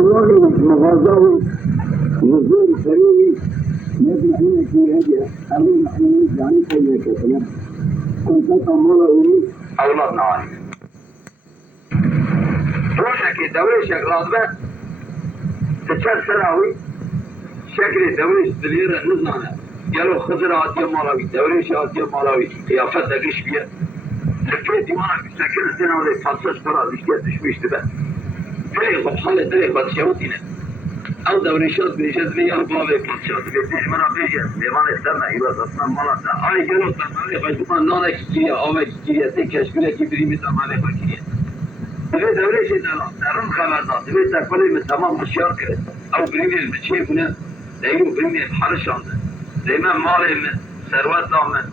حوالي مغازاوي نزول سريري لكن حين في هذه أمين حين يعني كي يكتنا كنت أتعمل أولاد نوعي روشك دوريشك رادبة تشار سراوي شكل دوريش دليرة نزعنا قالوا خضر عادية مالاوي دوريش عادية مالاوي قيافة دقيش بيه لكي ديوانك ساكن السنة وذي فالساس برا لشتيا تشويش تبا تلي خبحالة تلي باتشاوتينة او دوريشات بيجات بيه بابي باتشاوت بيجيش منا بيجي ميوان استرنا إيوات أصلا مالاتا آي قالوا تنمالي خجبان نانك كيريا اوه كيريا تي كشكولة كي بريمي تمالي خكيريا تبي دوريشي درون خبردار تبي تاكلي من تمام هشيار كده او بريمي المشي هنا دايو بريمي الحرش عنده دايما مالي من ثروات دامن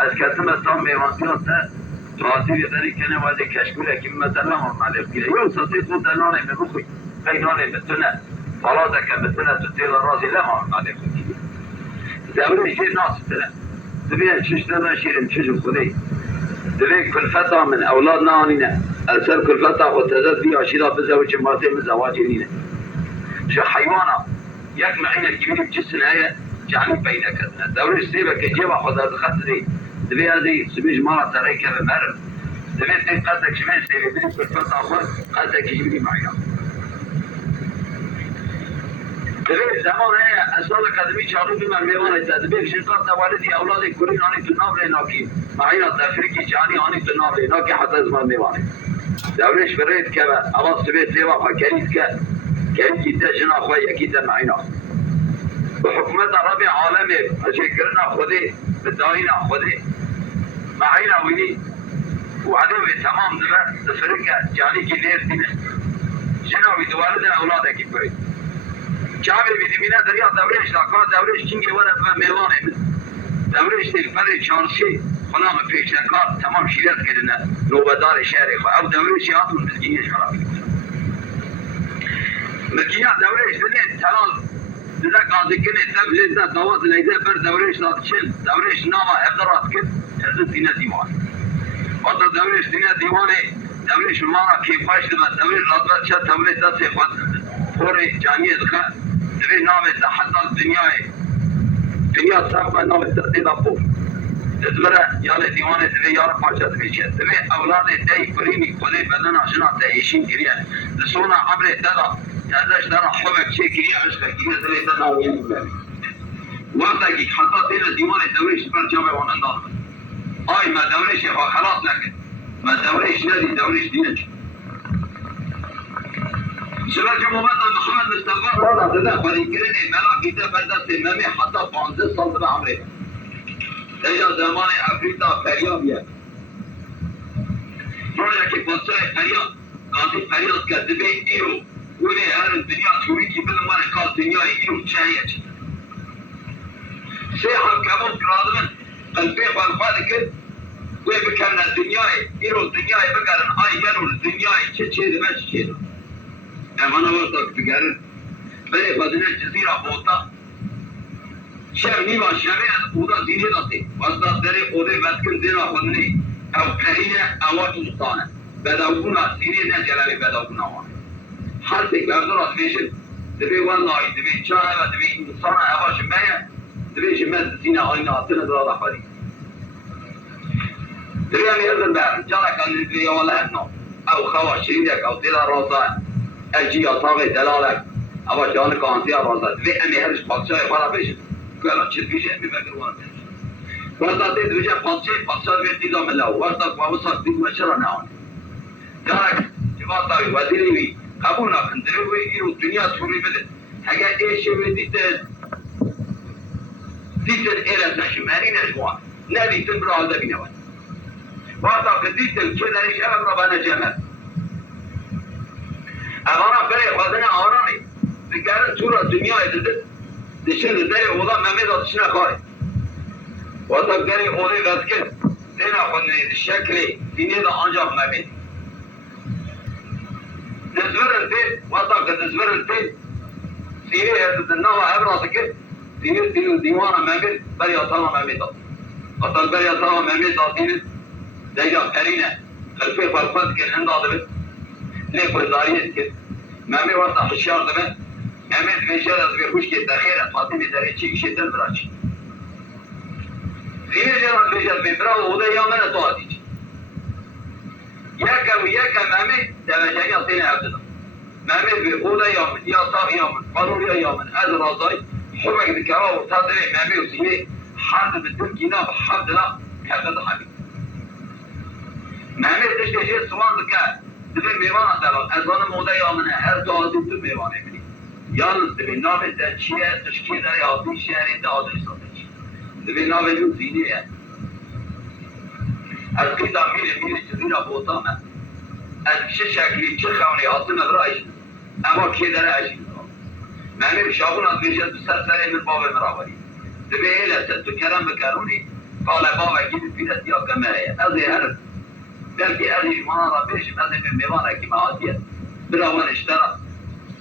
از كتمة دام ميوانتيات تعطيني ذلك أنا وهذه كشكولة كم مثلا هم على كده يوم صديق ودناني من بخوي بيناني مثلنا فلاتك مثلنا تطيل الرازي لا هم على كده دوري شيء ناس مثلا تبي تشتغل شيء تشوف خذي تبي كل فترة من أولادنا عنينا أرسل كل فترة وتزاد فيها أشياء بزوج مرتين من زواجينينا شو حيوانة يجمعين الكبير بجسن هي جعلين بينك دوري سيبك يجيبها خذها الخطري تبي هذه سبيج مرة تريكة بمرم تبي تبي قدك شمال سيبي بلس بالفترة أخر قدك يجيبني معي تبي زمان هي أصلا أكاديمي شارو بما الميوان تبي شركات والدي أولادي كلين أنا في النابل ناكي معينا تفريقي جاني أنا في النابل ناكي حتى زمان ميوان دوريش بريد كذا أبغى تبي تبغى فكريت كأنت تجنا خوي أكيد معينا وحكومة ربي عالمي أشكرنا خذي بداينا خذي معينا ويني وعدوي تمام ده فرقة جاني كلير دينا شنو بيتوالد أولادك يبغي شعبي بيدمينا دريا دوريش لكان دوريش كينجي ولا بميلانه دوريش الفرق شانسي خلام في شكار تمام شيلات كدنا نوبدار شارع أو دوريش يعطون بالجنيه شراب مكيات دوريش بدين تلال إذا كان ذكرني تم لذة دوات لذة بر دوريش لاتشين دوريش نامه هدرات كد هذا دينا ديوان وطر دوريش دينا ديوانه دوريش مارا كيف خاش دم دوريش لاتبات شد دوريش دست خد خوري جانيه دخل دوريش نامه تحدى الدنيا سبب نامه تزيد أبو تزمره ياله ديوانه تبي ياله پاشا تبي شد تبي أولاد تي فريني فلي بدنا عشان تعيشين كريه لسونا عبر تلا ازش دارا حبك شيء كريه عشقك كريه تبي تنا وين وقتك حتى تيل ديوان دوريش بر جامع وانندار اي ما دوريش خلاص لك ما دوريش نادي دوريش دينك شباب جمهورية محمد مصطفى والله ده فريقين ملا كده بدأت المامي حتى 15 سال بعمره ده زمان افريقيا فريابيا روجا كي بوتساي فرياب قاضي فرياب كذبه ايرو وله هر الدنيا توريكي بالمال قال الدنيا ايرو شايج سيحب كمان كرادمن قلبي بالفادك وبكان الدنيا ايرو الدنيا بقرن اي قالوا الدنيا تشي ما تشي أنا وصلت تجارب بني بدنا جزيرة بوتا شرني ما شرني بوتا زينة داتي وصلت دري أودي بتكلم دينا خدني أو كرينة أو إنسان بدأونا زينة نجلالي بدأونا وان حال تجارب راسميشن تبي والله تبي شاهد تبي إنسان أبغى شمية تبي شمية زينة عينا أصلا درا دخلي تبي أنا هذا بعد جالك أن تبي ولا إنه أو خواص شريك أو تلا راسه أجي أصابي دلالك أبغى جانك كانتي أرازات في أمي هرش باتشاي فلا بيش كلا شد بيش أمي بقروان وقت تيجي بيش باتشاي في تيجا ملا وقت قواسات تيجي مشرا ناون جالك جواتاوي وزيري قبولنا كندروي إيرو الدنيا توري بدل حاجة إيش بديت إلى نشمارين أجوان نبي تبرع هذا بينوان وقت بديت كذا إيش أبغى ربنا جمال أمانة فريق وزنا أوراني بقارن صورة الدنيا يدد دشين الدنيا وضع مميزة دشنا خارج وتقدري أولي غزكن دينا خلني الشكل دينيدا أنجاب مميز نزور البيت وطاق نزور البيت سيني هذا النوع أبراسك سيني ديوانا مميز بري أطانا مميزة أطال بري أطانا مميزة ديني دايجا فرينة خلفي فرفت كن عند هذا ليه بزارية كده مامي وقت حشار دبن مامي من شر از بخوش که دخیل فاطمه داره چی کشه دل براچ زینه جرات بجد ببرا و وده یا من تو آدیج یکا مامي دوجه یا سینه عبدالله مامي به وده یا من یا صاغ یا من قانون یا من از رازای حبك ذكراه وتادري مامي وزینه حرد بالتركينا بحرد لا كذا حبيب مامي تشتهي سوان ذكاء دبن ميوان دارو ازان مودا یا من هر دادی تو میوانه بینی یالز دبن نام در چیه تشکیل داری آبی شهری دا آدش ساتش دبن نام جو زینیه از قیدا میره جزیره بوتامه از چه شکلی چه خونی آسمه برایش اما که داره عجیب مامي بشاغون از بیشت بسر سره من باب مراوری دبن ایله ست کرم بکرونی قال بابا جيب فينا سياق كماية هذه هرب بلكي هذه المنارة بيش هذه من ميمانة كما عادية براوان اشترى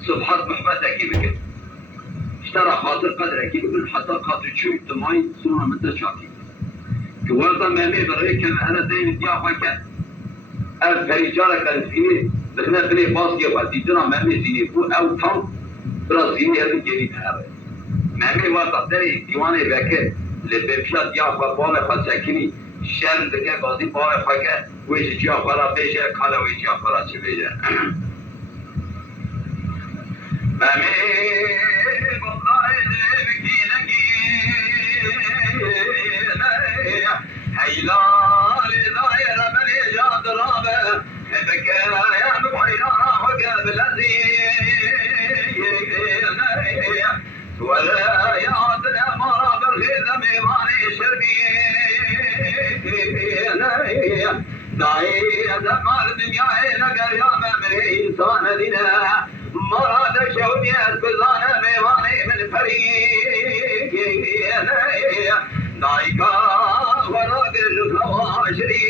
سبحان محمد كيف كيف اشترى خاطر قدر كيف كيف حتى خاطر شوي تماي صورة من تشاكي كوارتا مامي برأي كما أنا دايما ديافا كان الفريجارة كان زيني دخنا بني باسكي وفاتيتنا مامي زيني فو أو تام برا زيني هذا جديد هذا مامي وارتا داري ديواني باكر لبفشات يافا بالا خاصاكيني شرم دكه بازی بالا خاکه ویش جافرا بیشه کالا ویش جافرا چه بیشه مامی بطای بکی نکی حیلال دایر بلی جاد رابه بکرایا بحیرانا وقب لذی ولا يعطنا مرا بالغيظ ميواني شربي داعي زمان الدنيا لقى يا ممري انسان دينا مراد شوني اسبزان ميواني من فريق دايكا وراد الخواشري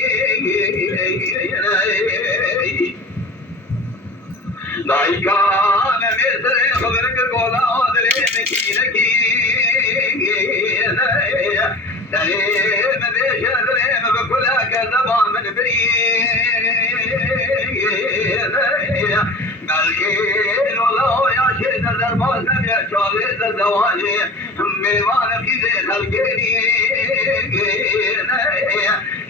دايكا ممسر خبرك قولا ودلي مكينكي دليم بيش دليم بكلا كذبان من بريد ملكين والله يا شيد الدرباز نم يا شاليد الزواجي ميوان خيزي خلقيني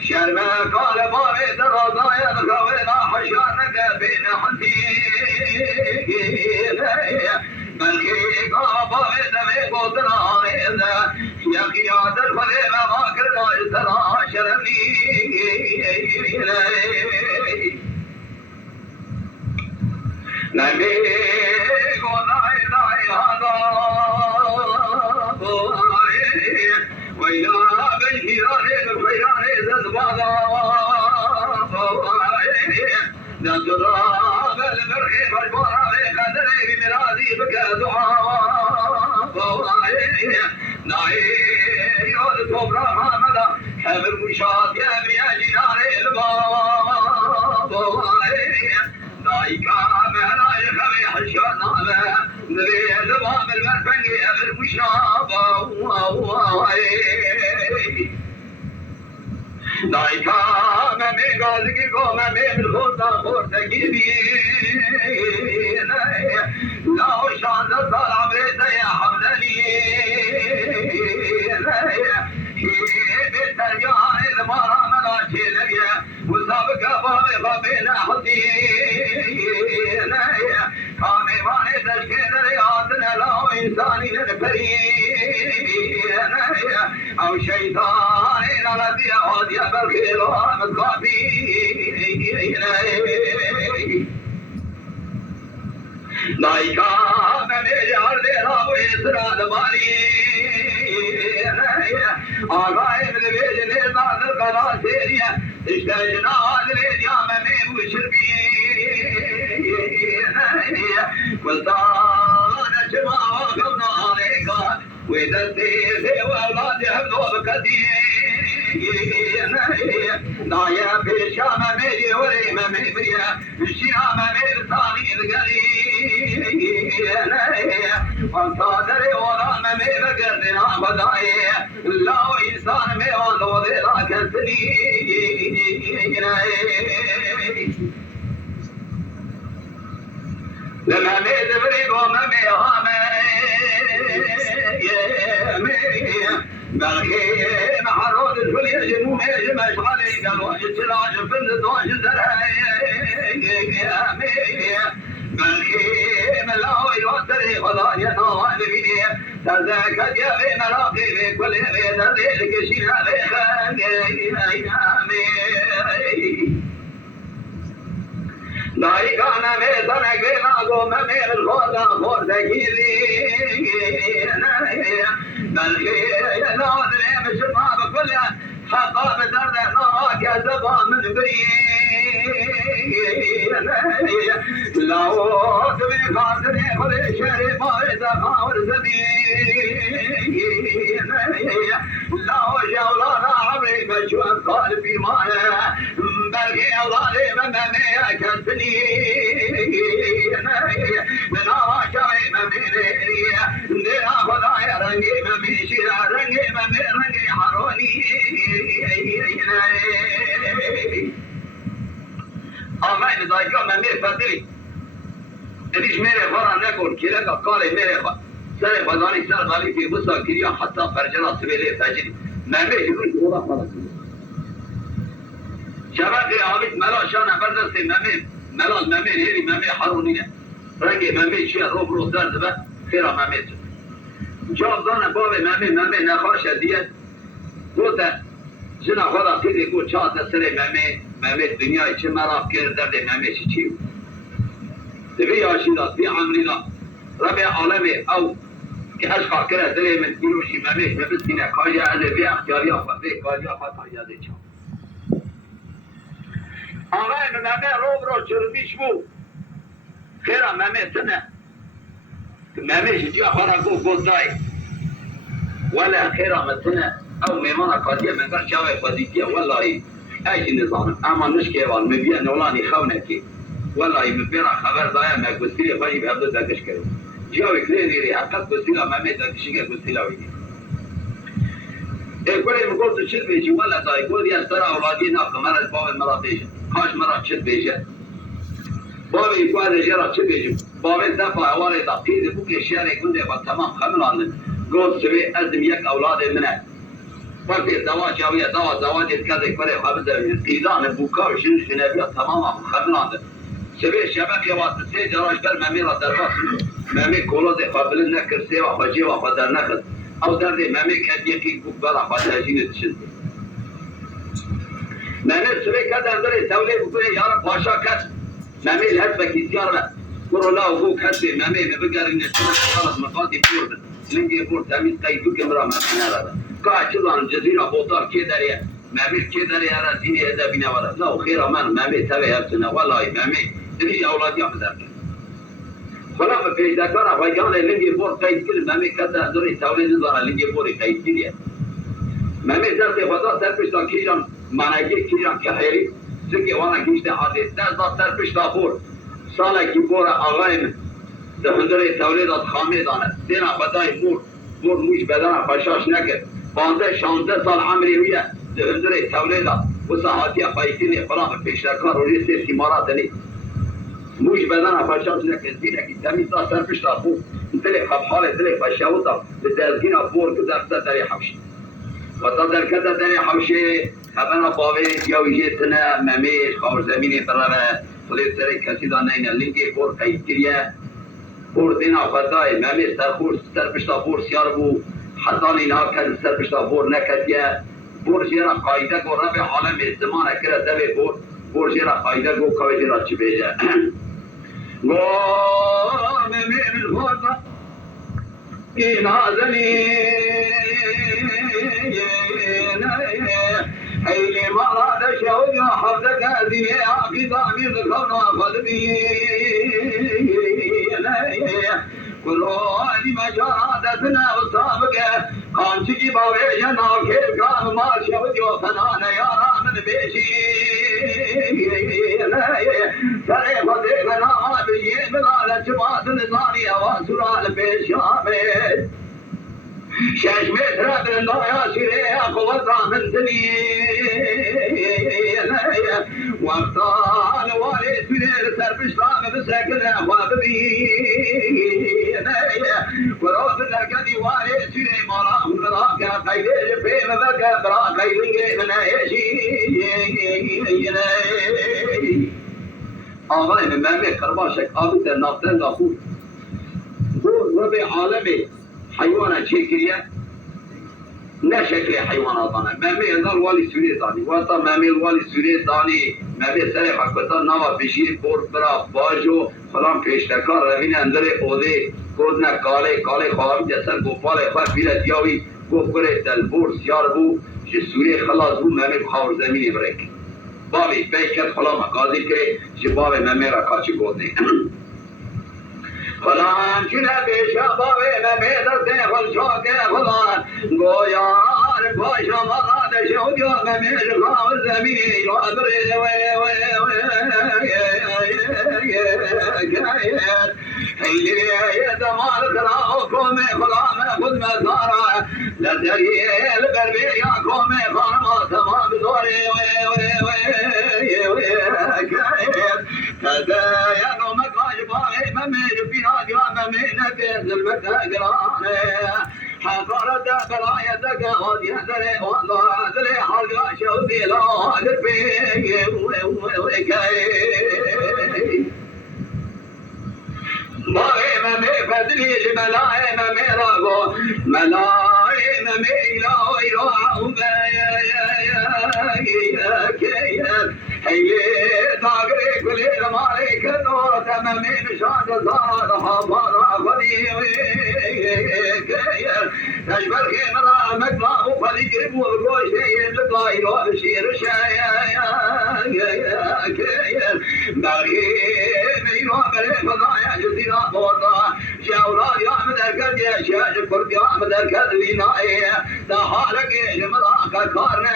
شرمه قال بابي درازايا الخوينا حشانك بين حنتي ملكي قال بابي دمي قوتنا عميزة يا قياد الفريم ما كرنا إسرا شرمي نبي قضاي داي هذا ويا بالكيران الخيران زدبانا نجرا بالبرخي مجبورا بقدري بمرادي بك دعاء ناي يود كبرى محمدا حمل مشاد يا بريا جناري الباب نايكا مهراي خوي حشانا نبي الباب البرفنجي حمل مشاب نايكا ممي غازي قوم ممي بالخوطة خورتك بي لا وشان صار عبريتا يا حمدني بالترجعان المرا مناشي لبيا وسابقا بابي بابينا حدي كامي واني تشكيل رياضنا لا إنساني لنفري أو شيطاني لنبي عودي بالخير ومصابي نايكا ممي عرضي رابو إسراد مالي آغاي من بيجني ذات القرار سيريا اشتجنا عدلين يا ممي وشربي والدانا شما وقمنا عليك ودلتي في أولادي حفظوا بكدي نايا في شام ميري وري ممي بريا الشيام مير ثاني القلي وصادري ورا ممي بقردنا بداي لا إنسان ميوان وذي لا كسني لما ميزبري ومامي هامي بلغي محرود الكل يجمو ميجم اشغالي قالوا يتلاج فند دوش زرعي بلغي ملاوي وطري خضان ينوان بيني تذاكد يا بي مراقي بكل بيت ذلك شينا بخاني لايك انا ميزنك بلاغو ممير الخوضا خور ذكيلي بلغي ناظري مشرما بكل حقا بدرد ناراك زبا من بري لاو تبي خاطري خلي شري بايدا خاور زبي لاو جولانا عمري مجوان قلبي مانا بلغي ظالم ممي كنتني نارا شاي مميني دينا خدايا رنگي ممي شيرا رنگي ممي رنگي حروني آمین دایگا ممي فضلی ادیش میره خورا نکن کلگا کالی میره خوا سر خدانی سر غالی فی بسا کریا حتی فرجنا سبیلی فجری ممي جروش اولا خلاص شبکه آبید ملا شانه بردسته ممي ملال ممي هیری ممي حرونینه رنگی ممي چیه روب رو درد به خیرا ممي تو جاب دانه باب ممي نخواش دیت دو تا جنا خدا پیدی کو چهات سر ممي دنیای چه مراب کرد درد ممي چی دبی آشیدات بی عملینا رب عالم او که اشقا کرد دلی من بیروشی ممي نبستینه کاریا از بی اختیاریا خواهده کاریا خواهده یاده چا آقای ممي روب رو چرمیش بو خیرا ممي تنه ممي جا خورا گو دای ولا خیرا متنه او میمانا قادیه من بر شاوه خودیتیه والله ایش نظام اما نشکه وال مبیه نولانی خونه کی والله مبیرا خبر دایا ما گستیلی خواهی به عبدو دکش کرو جاوی کلی ری حقیقت گستیلا ممی دکشی که گستیلا ویدی کولی مگوز چید بیشی والله دای گودی از سر اولادی نفت مرد باب مرا بیشه کاش مرا چید بیشه بابی کواد جرا چید بیشه بابی دفع اوالی دا پیده بوکی شهر گنده با تمام خملانده گوز سوی ازم یک اولاد منه وقتی ازدواج جاویه زواج کده کره خبزه قیدان بوکا و شنش نبیا تمام خملانده سوی شبکه واسطه جراش بر ممی را درباس ممی کولوز قابل نکر سیوا خواجی و خودر نخد او درد ممی کد یکی بوک برا خواهد هجینه تشد ممی سوی کد اندره تولی بکنه یارا پاشا کد ممی الهد بکی زیار برو لا و بوک هد ممی بگرین نشنه خالص مقاطی بورد لنگی بورد تمیز قیدو که مرا مکنه را کاچلان جزیره بوتار که داره ممی که داره ara دینی ادبی نواره لا خیره من ممی تبه هستنه والله ممی دنی اولادی هم در کرد خلا به پیشدکار افایگان لنگی بور قید کرد ممی کده دوری تولید داره لنگی بوری قید کریه ممی درد خدا سرپشتا کیرم منگی کیرم که خیلی زنگی وانا کشته عادی درد سرپشتا بور ساله کی بور آقایم دهندره تولیدات خامه دانه دینا خدای مور موش بدن خشاش نکرد 15 سال عمری ویه دهندره تولیدات و ساعتی خایتینی خلام پیشرکار و ریسه سیمارات موش بدن خشاش نکرد دینا کی تمیزا سرپشتا بور دلی خبحاله دلی خشاوتا لدازگینا بور کدر دری حوشی و تا در کده دری حوشی خبنا باوی یاویجی تنه ممیش خور زمینی برره خلیب سره کسی دانه اینه لنگی بور قید کریه بور دینا خدای ممی سرپشتا بور سیار بو حتی اینها کد سرپشتا بور نکدیه بور جیرا قایده گو رب عالم زمان کرده دوی بور جیرا قایده گو کوی جیرا چی بیجه گو ممی من خورده این آزنی ایلی مراد شوی و حفظک ازیه عقیدانی ذکرن و فضبی کلوانی مجاراتنا و سابقه خانچی کی باویش ناکر کام ما شوی و فنان یاران بیشی سره خده خنا بیه ملال چبات نزانی و سرال پیش آمد 6 متر بالنايا سيري قوة من وقتان والي سيري سربشتان بسكن واببي وروز الكدي والي سيري مراه مراك قيدي بين ذاك برا قيدي من آغای ممه کرباشک آبی در نافتن داخول دور ربع عالمی حیوانا چه کریه نه شکل حیواناتانه ممه ازال والی سوریه دانی واتا ممه والی سوریه دانی ممه سر حکبتا نوا بشیر بور برا باجو فلان پیشتکار روین اندر اوده گودن کاله خواهی جسر گفال خواه بیرد یاوی گفت بره دل بور سیار بو که سوریه خلاص بو ممه بخور زمینی برک بابی بیکت خلا مقاضی که شباب ممه را کاچی گودنه فلان چنه بیشا بابی ممه دسته خلشاک فلان گویار باشا مراد شودیا ممه جخام زمینی یادره هیلی دمال خلاو کومه خلام خود مزارا لدریل بربی یا کومه خانم تمام دوری كذا نومك واجباني ممي فيها جوا ممي نبي ظلمتها قراني حقارة برايتك ودي هدري والله هدري حلقة شوزي لا هدر فيك ماهي ممي فدليش ملاهي ممي راغو ملاهي ممي لا ويروعهم هي تاغري كلي رمالك النور تمامي نشان زارها بارا فدي تجبر خيم رامك ما هو فدي قرب والقوش لقاي والشير شايا مريم يروح بري فضايا جزيرة بوضا شاورا يا مدركز يا شاش كرد يا مدركز وينايا تحالك جمراك كارنا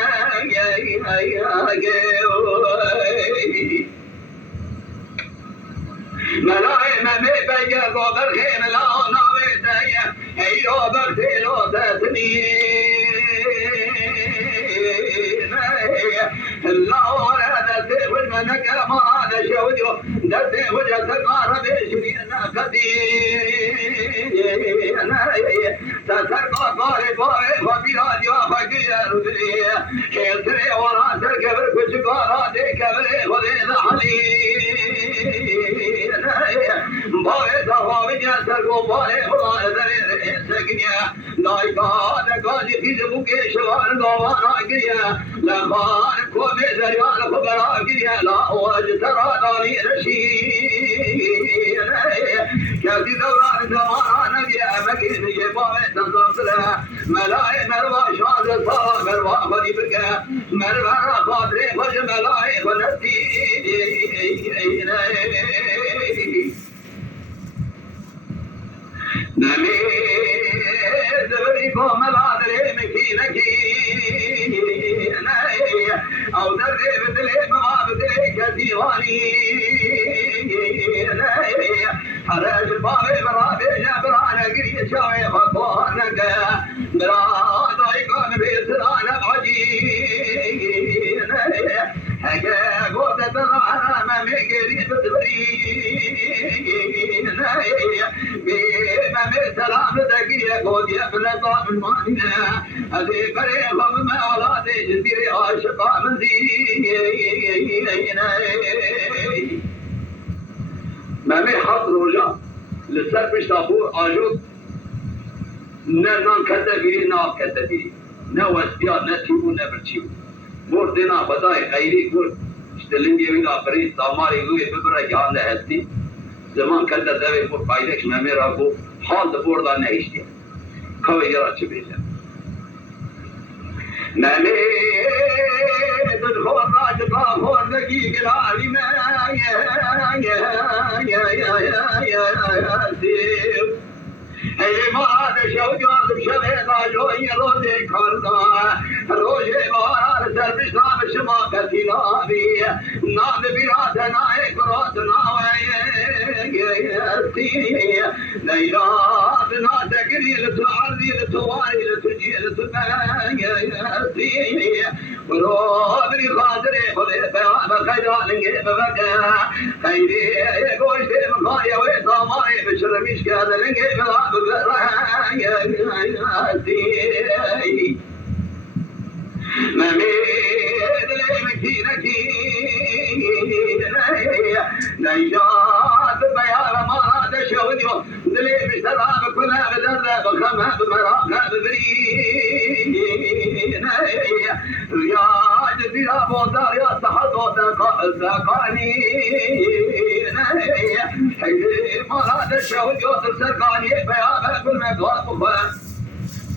ملاي ممي بيجا غوبر خيم لا ناوي تايا ايرو برتيلو تاتني الله ولا دسي والمنك ما هذا شوديو دسي وجه تقار بشرينا تسرقا قاري باري وبيراد يا فقير رسلي كيسري ورا تركبر كش قارا دي كبري خذين حلي باري تخابي جسرقو باري خلا ذري سكنيا لايكا دقاجي تيزبو كيشوان قوانا كريا لخان كومي زريان خبرا كريا لا وجترا داني رشي كذي دوران زمان نبيا مكين يبوي تنصصله ملاي مروا شاد صار مروا خدي بك مروا خاطري فج ملاي فنتي نمي زبري قوم العذري مكينكي او دري بدلي ما بدلي كديواني حراج البابي برابي جبرانا قرية شاوي خطوانك براد ايقان بيسرانا بعجين حكا قوتة الرعنا مامي قريب تبرين بمامي سلام دقية قوت يبنى طعم المعنى هذي فريق وما ولادي جزيري عاشقا من مامي حط روجا لسر بش تابور آجود نان كده بيري نا كده بيري نا وسبيا نا تيبو نا برچيو بور دینا بدای غیری بور اشتلنگی وینا پریس تاماری ہوئے ببرا جان ده هستی زمان كده دوی بور پایدکش مامي را بو حال ده بور دا نهشتی کوي جرا چه بیشه مامي تدخل راجقا خور نگی گراری میں ما هذا شو جاذب شبه راجو روزي كردا روزي ما سربش نام شما کسی نامی نام بیرات نای کرات ناوی نیرات ناتگری لتو عرضی لتو واری لتو جی لتو نگی ورودنی خاطره خلی پیام خیرانگی ببکه خیری گوشتی مخایی و سامایی بشرمیش کردنگی بلا ببرنگی ممید لیمکینکی نیجات بیار مارا دشودیو دلی بشتراب کنه بدرده بخمه بمراقه ببری ریاج زیرا بودار یا صحت و زکانی مارا دشودیو سرکانی بیار کنه دوار بخواه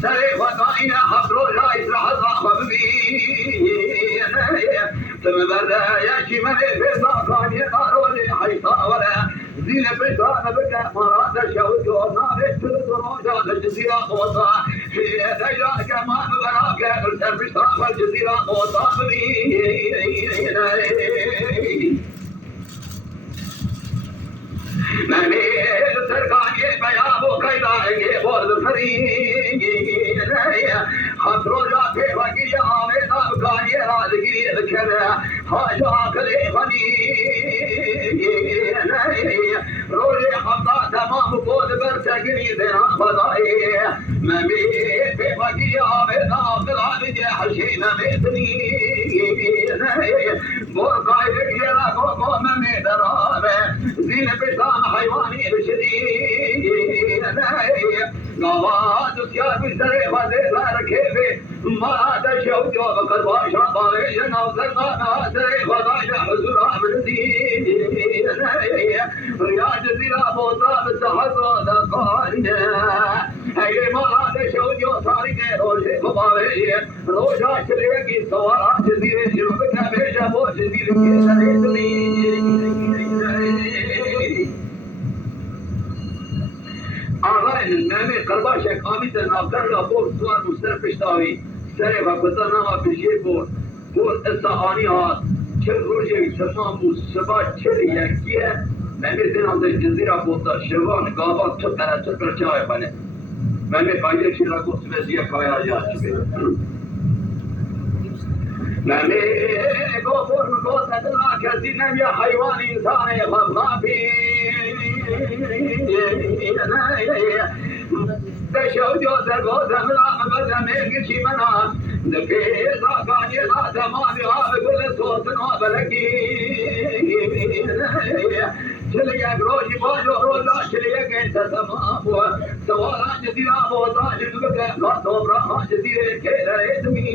سري وضعين حضروا جايز لحظة ببين ثم بردا ياشي مني في ضاقان يقاروا لي حيطا ولا زين بشان بكا مراد الشوج ونابت تلطر الجزيرة موضع في دجا كمان براك السر بشان والجزيرة موضع ببين ممي سرقاني بيابو قيداني بول فريق خطرو جاكي وكي آمي نابقاني رازقي ذكرة حاجا خليفني روجي حمدا تمام بود برتقني ذنا فضائي ممي وكي آمي نابقاني حشين ميتني بورقاي ذكرة قوقو ممي درامي زين بشام حيواني بشديد نواد سيار بشتري وزير ركيبي ما تشوف جو بقد باشا باوي نوزر ما تري خدايا حضور عمل دين رياض زيرا بوطا بسحط ودقاني هاي ما تشوف جو صاري روشي باوي روشا شريكي سوارا جزيرة شربك بيشا بو جزيرة كيسريتني آغاين المامي قرباشك آميتا نافدر لابور سوار مستر پشتاوی سر وقتا ناما پشیر بور استعانی هات چل روژه تمام بود سبا چل یکیه مامي زنام در جزیره بودا شوان گاوا تو پرچای بانه مامي قایده شیرا گفت وزیه کایا جا چبه مامي گفور مگوز ندلا کسی نمی حیوان انسان خفافی دشود یا زرگو زمرا مبزم گشی منا دفیز آقانی لا تمامی آب گل سوتن و بلکی چلی یک روشی باجو روزا چلی یک انتا تمام و سوالان جزیرا بودا جنگ بکر خاطو برا جزیره که لردمی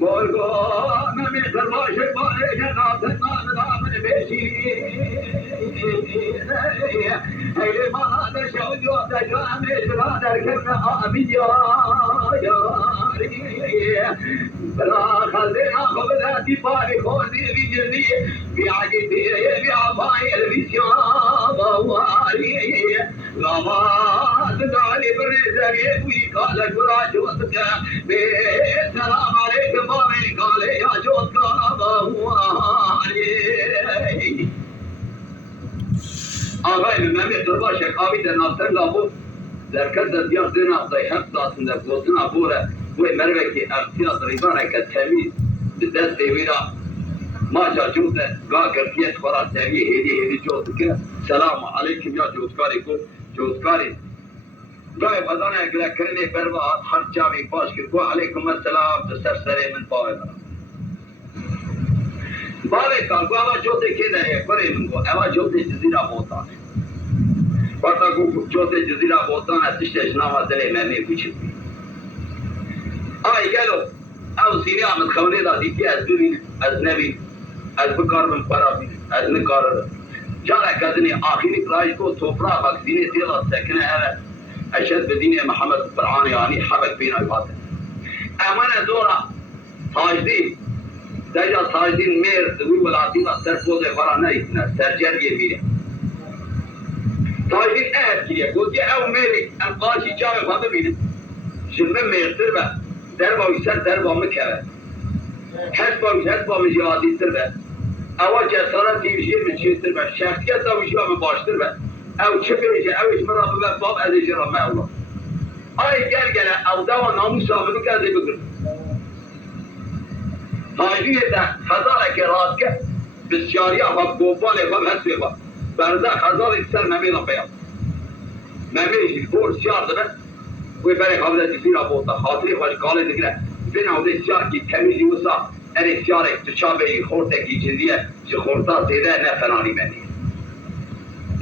بولگو نمی خرباش باره جناب تنان دامن بیشی ایلی ما دشود یو تجامع شرا در کم آبی جاری بلا خلدنا خبلاتی پاری خوردی بی جردی بی عجیدی بی عبای الویسیان باواری غامات دالی برزری کوئی کالا گرا جوتک بے سلام علیکم باوی کالے یا جوتکا باواری آقای ممی قرباشک آبی در نافتر لابو در کد دیار دینا ضیحت داتن در بوتنا بوره وی مروکی اختیار ریبانه که تمیز دست ویرا ما جا جوته گاه گرفیت خورا تمی هیدی جوتکه سلام علیکم یا جوتکاری کو جوتکاری گاه بدانه اگلا کرنی بروا هر جامی پاش که کو علیکم السلام تسر سره من پاوه برا باوه کار کو اوا جوته که نه کره من کو اوا جوته جزیره بوتانه وقتا کو جوته جزیره بوتانه تشتش نامه دلی ممی بچید آی گلو او سینی آمد خونه دادی که از ببین از نبین از بکار من پرا بین از نکار جارك كذني آخری رايكو توفرا بكديني تيلا سكنة هذا أشد بدين محمد فرعون يعني حبك بين الباطل أمانة دورة تاجدين دجا تاجدين مير دوي ولاتينا سرفوز فرا نايتنا سرجر يبينه تاجدين أهل كيه قلت يا أو ميري القاشي جاوي فهذا بينه جمع میختر به در باوی سر در با مکره حد با مجیادی تر به اول جسارت دیوشیر من چیستر به شخصیت داویشی هم باشتر به او چه پیشه اوش مرا به باب از اجرا مولا آی گل او دوا ناموس آمدو که ازی بگرد حاجیه ده خزاره که راست که بسیاری ها گوبال هم هست بگا برده خزاره سر نمیلا پیام نمیشی فور سیار ده وی برای قابل دیسی را بودا خاطری خوش کاله دگره بین اوده سیار کی کمیزی وسا اری سیار تو چابه خورده کی چیزیه چه خورده سیده نه فنانی منی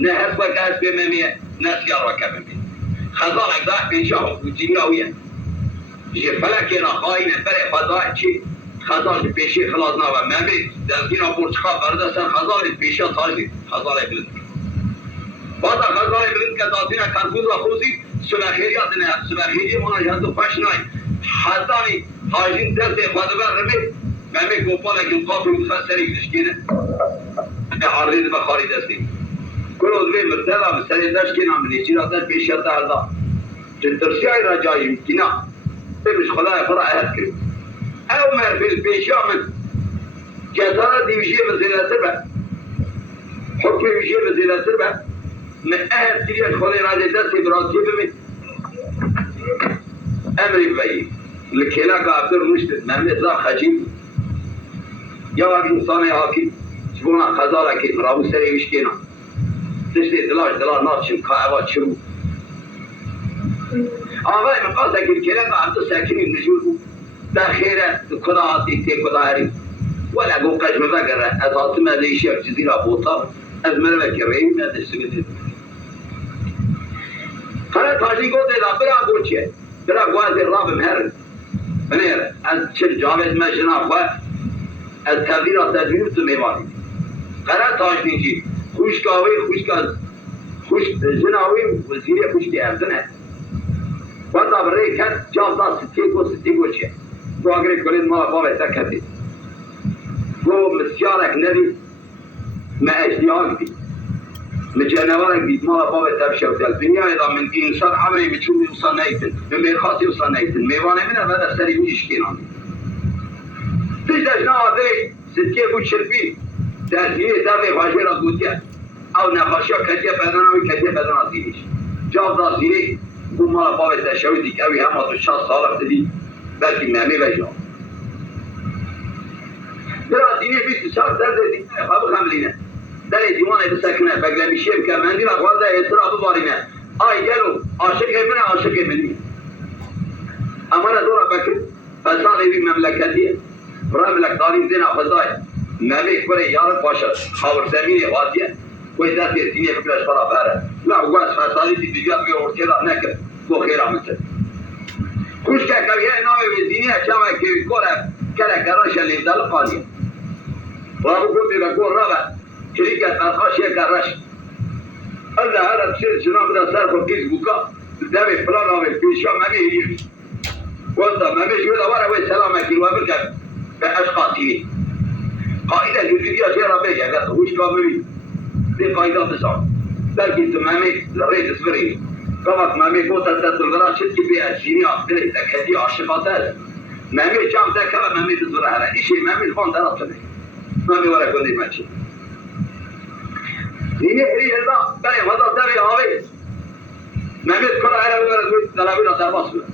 نه هست با کس بممیه نه سیار و کممی خزار اگزاک پیشه هم بودینی آویه جه فلکی را خواهینه برای خزار چی خزار پیشه خلاص ناوه ممی دزگین آبور چخواه برده سر خزار پیشه تاجی خزار بلند بعد خزار بلند که دازینه کرکوز و خوزی سلخیریات نه سلخیری مانا جهدو پشنای حدانی حاجین دست خودبر رمی ممی گوپال اگل قاطو متفسری گشکینه نه عرضی دبا خاری دستی کلو دوی مرتبه بسری دشکینا منی چیرا در پیشیت دهلدا چه ترسیای را جایی میکینا ببش خدای فرا اهد کرد او مرفیل پیشیا من جزارت دیوشی مزیلتر به حکم ویشی مزیلتر به من اهد تریش خدای راجه دستی براتی بمی امری بایی لکیلا که عبدر نشتد محمد زا خجیب یا وقت انسان حاکی چبونا خزارا که راو سری وشکینا تشتی دلاش دلا ناچم کائبا چرو آقای مقاصد که لکیلا که عبدر ساکنی نجور بود در خیره کدا آتی تی کدا هری ولا گو قجم بگره از آتم از ایشی اف چیزی را بوتا از مروه که ریم ندش سگده خانه تاجی گو دیدا برا گو چیه برا گوازی راب مهر منیر از چه جاوید مشنا خواه از تبدیل تدبیر تو میوانی قرار تاجنی چی خوشکاوی خوش جناوی وزیری خوشکی افزنه وقتا برای کت جاو دا ستی گو چیه گو اگری کنید مالا بابه تکتی گو مسیارک ندید ما اشتیاق بید مجانوارك بيت مالا بابا تبشر الدنيا إذا من إنسان عمري بتشوف إنسان نيتن من ميخاطي إنسان نيتن ميوانا منها بدا سري ويشكين عني تجدش نعطي ستكي بود شربي تأثيري تغي فاشيرا قوتيا أو نخاشيا كتيا بدنا وكتيا بدنا زينيش جاب دا زيني قول مالا بابا تشاوي ديك أوي هما تشاس صالح تدي بلكي مامي بجا برا زيني بيت تشاس درد ديك خابو خملينه در دیوانه بسکنه بگلمیشیم که مندیل اخوازه اعتراف بارینه آی گلو عاشق منه عاشق منی اما ندورا بکر فساد ایوی مملکتیه رملک داریم زین افضای مملک بره یارم باشد خاور زمین وادیه کوئی دست دینه بکرش فرا بره لا وگوز فسادی تی دیگر بگه ارکی را نکر گو خیر آمده خوش که کبیه ناوی زینه چامه که کوره کله کراش لیمدل قانیه رابو گوتی بکور رابه شريكة أرخاش يكرش الله هذا بسير سناب ده صار فكيس بوكا دامي فلان أو بيشوا ما بيجي وصل ما بيجي ولا ورا وين سلامة كيلو بقى بأشخاصي قاعدة جزئية سيرة بيجي قال وش كامل دي قاعدة بصار لكن تمامي لغاية صفري كما تمامي قوة تدل شد كبيرة سيني أفضل تكدي عشقات مامي جام ده كمان مامي تصبر على إشي مامي الفون ده رطبي مامي ولا كوني ماشي دینی هری هلدا برای وضع دمی آویز ممید کلا عربی ورد دلاوی را درباس بود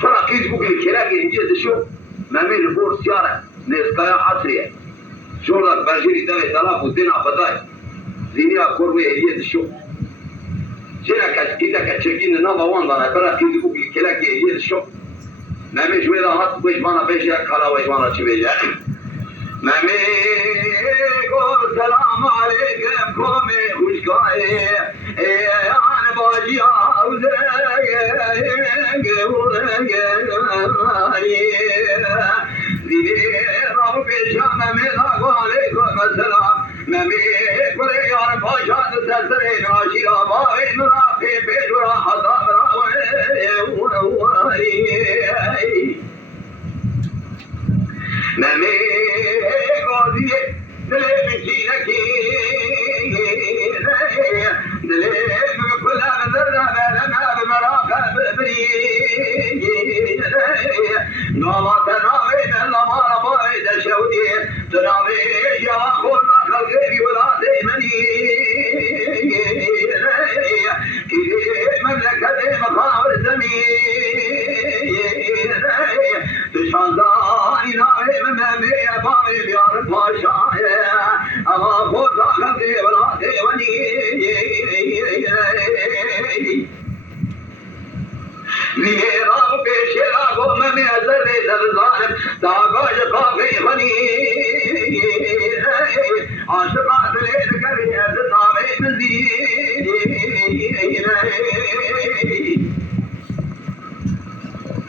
فرا قیز بگلی کلاکی اینجی دشو ممید بور سیاره نیسکایا عصریه جوردک برجیری دمی دلاف و دینا فضای زینی ها کروی هریه دشو جینا کچکیده کچکین نابا وان دانه برا قیز بگلی کلاکی هریه دشو ممید جویده هات بجمانا بیشه کلا وجمانا چی بیشه ممی گل سلام علیکم کومی خوشگاهی آن باجی آوزه دیدی رو پیشا ممی لاغو علیکم السلام ممی گل یار پاشا سرسره ناشی را باقی منافی پیجورا حضاب راوی ممی قاضی دل مچینکی دل مکلا بذر بلما بمراقب بری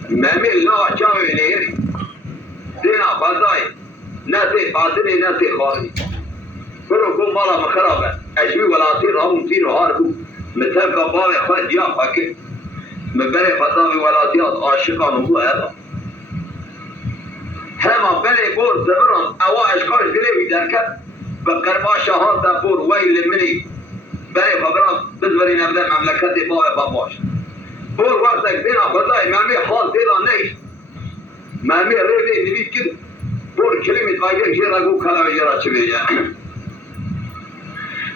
مامي لا جاوي ليري دينا فضاي ناسي قاتلي ناسي خالي فرو كو مالا مخربة أجوي ولاتي رامو تيرو هاربو متابقى بابي أخوان ديان فاكر مبالي فضاوي ولاتيات عاشقان هو هذا هما بلي بور زبران أوا أشكاش دليوي دركب بقربا شهاد دبور ويل مني بلي خبران بزوري نبدا مملكتي بابي باباش بور وقتك دينا فضاي مامي حال دينا نيش مامي ريلي نبيت كده بور كلمة غير جيراغو كلام جيرا چبيجا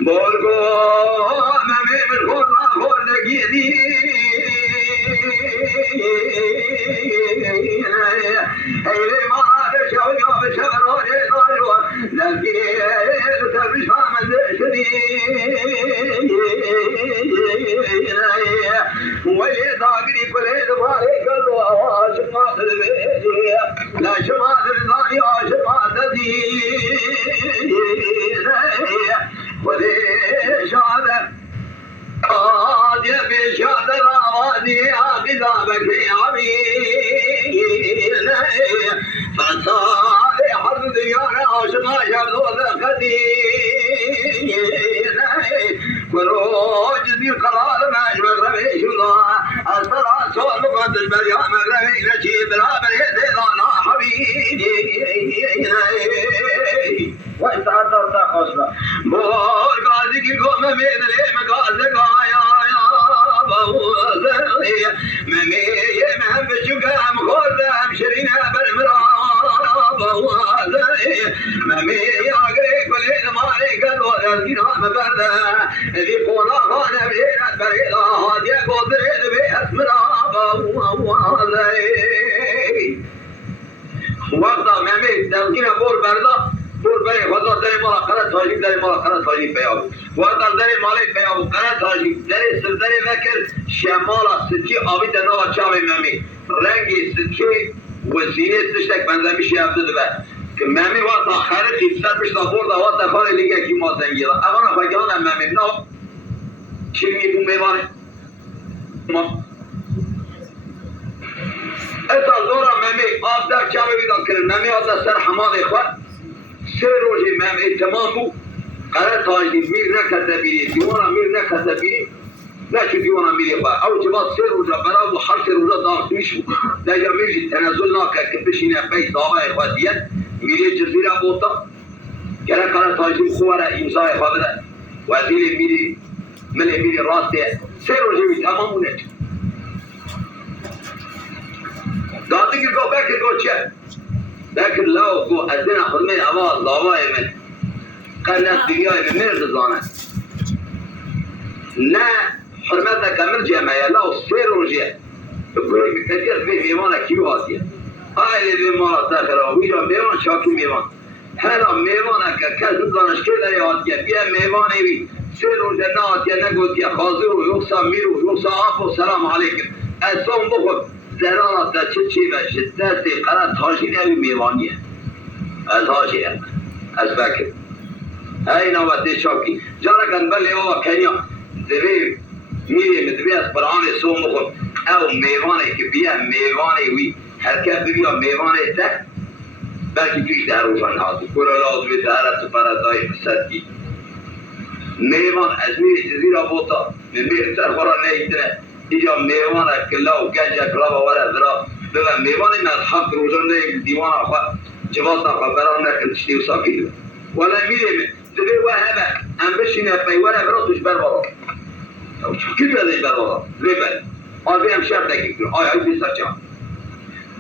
بورگو مامي من خورنا خوردگی دی ایلی ما بشو یا بشبرانه دارو لکی تبش فامد شدی ولی داگری کلی دماره کلو آشقات البیجی لا شمات الزانی آشقات دی ولی شاده آدی بیشاده راوادی آقیدا بکی عمین فصال حرد دیار عاشقا شردو دقدین کروج دی قرار ماش مغربی شدا اصلا سوال مقدر بریا مغربی نچی برابر دیدانا حبیبی وإستعدت وتقصنا بور قاضي کی کو میں میرے مقاصد گایا میں یہ میں بچگا مخدم شرین برمرا میں یا گرے کلے مارے گلو دینا مبرد دی قولا خانه بيرت بريلا هادي قدرت بي اسمرا وقتا ممی دلگین بور بردا بور بری خدا دری مالا قرد تاجی دری مالا قرد تاجی پیابو وقتا دری مالی پیابو قرد تاجی دری سردری وکر شمالا سچی آبی دناوا چاوی ممی رنگی سچی وزینه سشتک بندمیشی عبدو بر که ممی وقتا خرد خیبسر بشتا بوردا وقتا خالی لگه کی ما زنگیلا اوانا فگانم ممی نو چیمی بو میوانه اتا دورا ممی آب در چاوی بیدان کرن ممی آتا سر حماد اخوان سه روزی ممی تمام بو قرار تاجدی میر نکته بیری دیوانا میر نکته بیری نه چو دیوانا میری خواه او جباد سه روزا برا بو هر سه روزا داختویش بو دیگه میری تنزل ناکر که بشینه بیت داغا اخوان دیت میری جزیره بوتا گره قرار تاجدی خواره امضا اخوان بده وزیل میری ملی میری راسته سه روزی بی تمام بونه داده که گو بکر گو چه بکر لاو گو از دین خدمه آواز لاوای من قرنت دیگای من مرد زانه نه حرمت کامل جمعه لاو سه روزیه بگوی کتیر بی میوانه کیو آتیه آیلی میوانه تاکره ویجا میوان شاکی میوان هلا میوانه که کس دانشکه داری آتیه بیا میوانه بی سه روزه نه آتیه نگوتیه خازی رو یوکسا میرو یوکسا آف و سلام علیکم از سون بخور زرارت در چه و شدت قرار تاشین اوی میوانیه از هاشیه از بکر ای نوبت شاکی جارکن بلی آقا کنیا دوی میریم دوی از قرآن سوم بخور او میوانه که بیا میوانه وی حرکت بیا میوانه تک بلکه پیش در روشن حاضر کلالاز به دهرت و پردای مصدی میوان از میر جزیره بوتا میر سرخورا نیتنه اینجا میوانه کلا و گنج کلا و وره درا ببین میوانه از حق روزانه دیوان آخوا جواز آخوا بران نکن تشتی و ساکی دو ولی میریم دوی و همه هم بشینه پیوره برا توش بربارا کی بیاده بربارا دوی بر آدوی هم شرط نکی کنه آیا های بیسر چان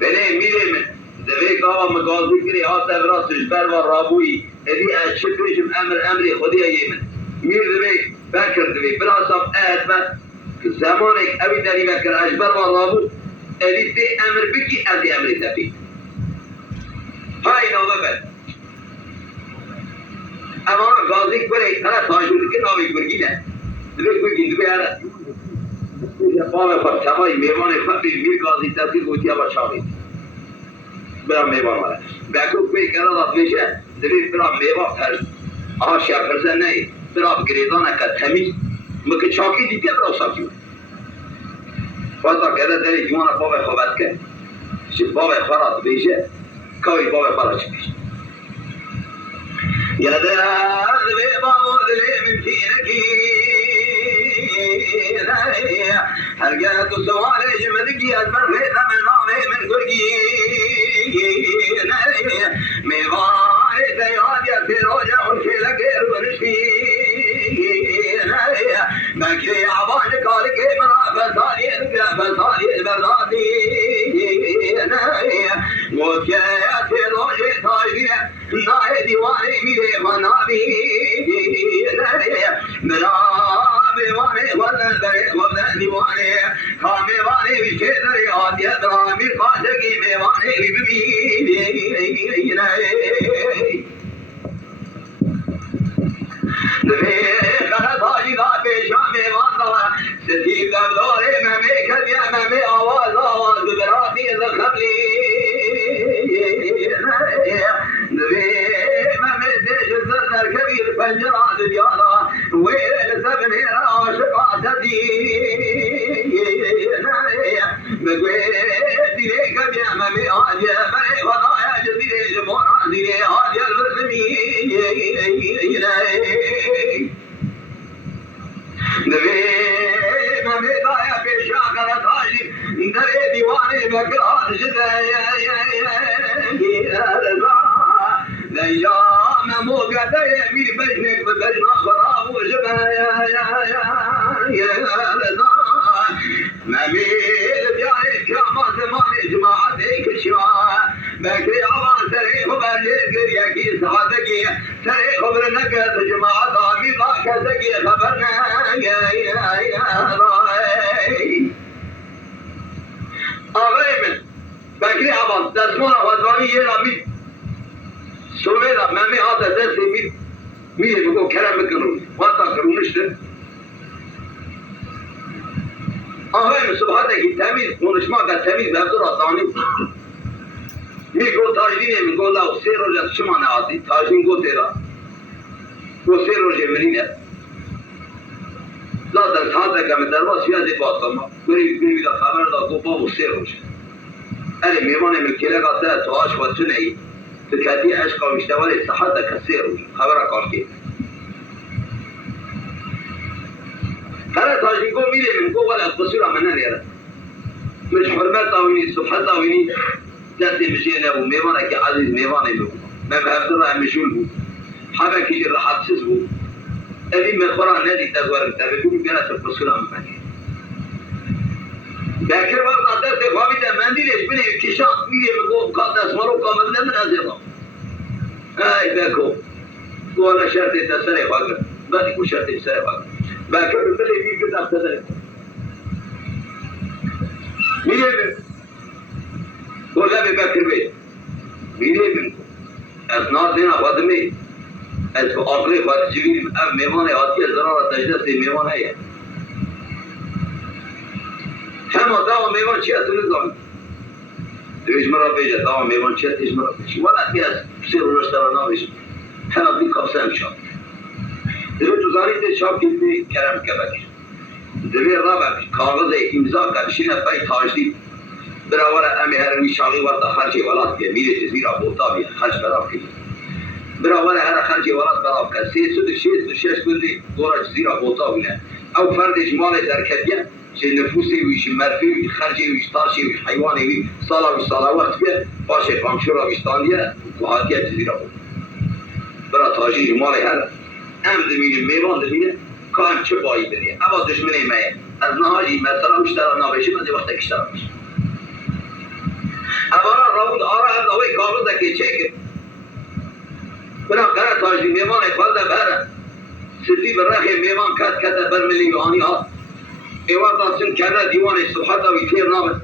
بله میریم دوی گاوا مگازی کری آتا برا توش بربار رابوی ادی از چه پیشم امری خودی ایمن میر دوی بکر دوی برا صاف اهد من زمانك أبي داري بكر أجبر والله أريد أمر بكي أدي أمر تبي هاي نوبة أمانا غازيك بري أنا تاجر كي نوبي برجينا دبي كوي دبي أنا بابا خب سماي ميوان خب مير غازي تاسي قوتي أبا شامي برا ميوان والا بكو كوي كلا ضفيشة دبي برا ميوان فرز آشيا فرزن نهي براب گریدانه که تمیز مکه چاکی دیگه برا ساکی بود فتا که داری جوانا باب خوابت که شد باب خوارات بیشه کاوی باب خوارات بیشه یاد از به باب دلی من تینکی هرگاه تو سوال جمدگی از برخیت من نامه من گرگی میوان تیاد یا تیروجه اون که لگه رو نشی مکری عبان کاری که مرا فسالی بردادی گفت که تیروجه تاجیه نای دیوانه میره منابی مرا میوانه وزن دیوانه کامیوانه بیشه داری آدیه درامی قاسقی میوانه ببینه خلط آجی دا پیشا میوان دارا ستیب دبداره ممی کدیه ممی آواز براتی زخبلی ممی دیش زر کبیر پنجران دیالا ویل سبنی را عاشق آسدی بگوی دیره کبیه ممی آجیه بری خدای جدیره جموران دیره آجیه البرسمی نبی ممی دایا پیشا کرد آجی در دیوانه بکران شده لیام موقعه میری بجنک بجنا خراب و شبه ممی دیاره کاما زمان جماعت کشوا بکری آوان سره خبر جگر یکی سعادگی سره خبر نکرد جماعت آمی باکتگی خبر نگی آقای من بکری آوان دستمان آوازوانی یه رامی سومه دا ممی آتا دستی میره بگو کرم بکنون واتا کرونشته آقای من صبحاتکی تمیز کنشما که تمیز بردر آتانی میگو تاجدینه میگو لاو 3 روز از شما نهاتی تاجدین گو تیرا گو 3 روزه منینه لا در ساعته که من درواز فیازی باستم گوی دا خبر دا گو بابو 3 روزه اره میوانه مکیله قطعه تو آش و چنه ای تکاتی عشق و مشتوال صحته که 3 روز خبره کارکی هره تاجدین گو میره من گو ولی قصور من نریره مش حرمت آوینی صبحت آوینی دستی مشینه و میوانه که عزیز میوانه بود من به هفته را مشغول بود همه کشی راحتسز بود این مخورا ندید دزوارم تبکونی بیانه سر قصورم منی بکر وقت دست خوابیده مندیلش بینه کشان میره بگو دست مرو کامل نمن از ایران ای بکو گوالا شرط سر خواهد بعدی کو شرط سر خواهد بکر بله میر که دست داره میره گولا به بکر بید میره بین از ناز دینا خادمی از آقلی خواهد جوینیم ام میمان آتی از زنان تجدست میمان هیه همه داوا میمان چی هست نظام دویش مرا بیجه داوا میمان چی هست مرا بیجه ولی از 3 روز ترا ناویش همه بی کافسه هم شاب دوی تو زانی ده شاب کلی کرم که بکر دوی را بکر کاغذ امضا کبشینه بای تاجدی برابر امی هر ویشاقی وقت خرج ولاد که میره زیرا بوتا بیا خرج براب که برابر هر خرج ولاد براب که 366 کلی دورا زیرا بوتا بینه او فردش مال درکتیه چه نفوسی ویش مرفی ویش خرجی ویش تارشی ویش حیوانی ویش سالا وقت بیه باشه فامشورا ویشتانیه و حاتیه زیرا بوتا برا تاجیج مال هر ام دمینه میوان دمینه کام چه بایی بریه اما دشمنه میه از نهاجی مثلا مشترا نابشه بنده وقت کشترا میشه اولا راود آرا هم اوی کاغذ که چکه برا قرار تاجی میوان اقبال بره ستی برخی میوان کت بر ملیانی ها ایوان تاسم کرده دیوان صبحت اوی تیر نامه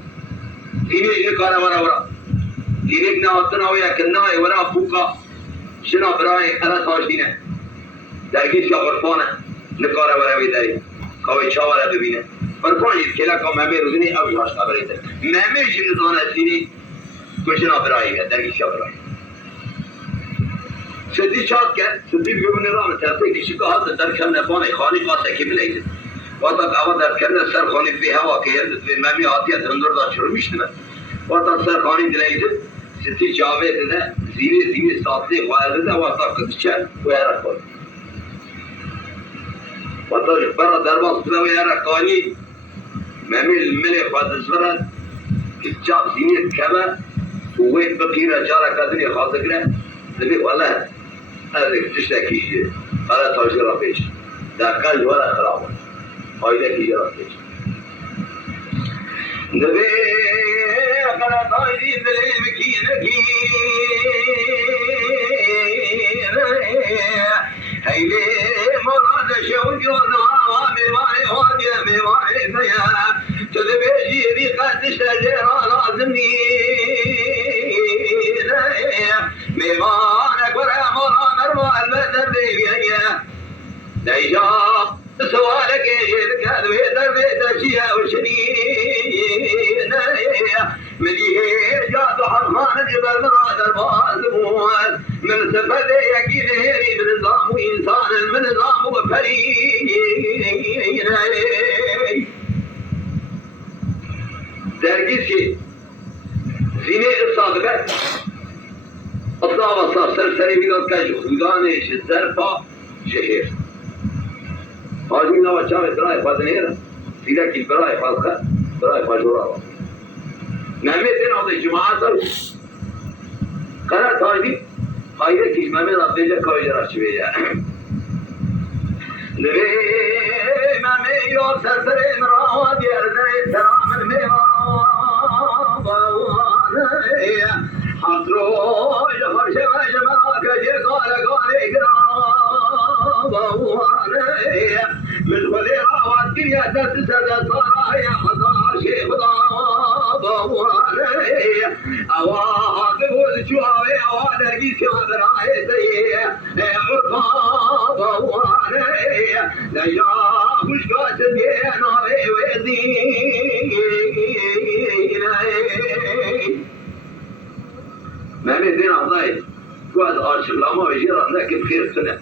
تینیش نکاره ورا تینیک نهاتن اوی اکنای ورا بوکا شنا برای قرار تاجدینه درگیش یا غرفانه نکاره وروی داری کاوی چاوره ببینه غرفانیز کلا که مهمه روزینی اوی هاش خبری داری مهمه شنو دانه سینی کشنا برای درگیش یا برای سدی چاک کرد سدی بیرون راه ترتیب کشی که حد در کم نفانه خانی قاسه کی بلیده وقتا اول در کم سر خانی به هوا که به ممی آتیت اندر دار شروع میشنه وقتا سر خانی دلیده سدی جاوید ده زیر ساعتی خواهد ده وقتا کدچه و یرا خواهد وقتا برا درباز بده و یرا خانی ممی الملی خواهد زبرد کدچه زیر کبه وين بقينا جارك هذني خاطقنا نبي والله هذا تشتكي على تاجر فيش ده قال ولا خراب هاي كي جرى فيش نبي قال تاجر بالمكينة هيلي مراد شو جونا ميواني وادي ميواني فيا تذبيجي بقات الشجرة لازمني ميوانك ولا مرا مرمى المدر بيجي نيجاب سوالك يجيك هذا بيت أشياء وشنين مليه جاد حرمان جبل مراد البازمون من سفد يكيد هيري من نظام إنسان من نظام وفريد درگیز که زینه الصادقه اطلاع وصار سرسری بیداد که خودانش زرفا شهر حاجی نوا چاوه برای فازنیره سیده که برای فازخه برای فاجورا نمیتین آده جماعت دارو قرار تاجی خایده کش ممی رب دیجه کاوی جراش چی بیجه نبی ممی یاد سرسر امراد یرده سرام المیوان حضرو جفر شبه جمعك جقال قال اقرام من خلي راوات دنيا تسد صرايا حضار شيخ أواق بود شوي أوانا جيسي وذراي سي عرفا لا يا خشكات دينا ويدين ما بين أعضائي قاعد أرشلامه ويجير لكن خير سنة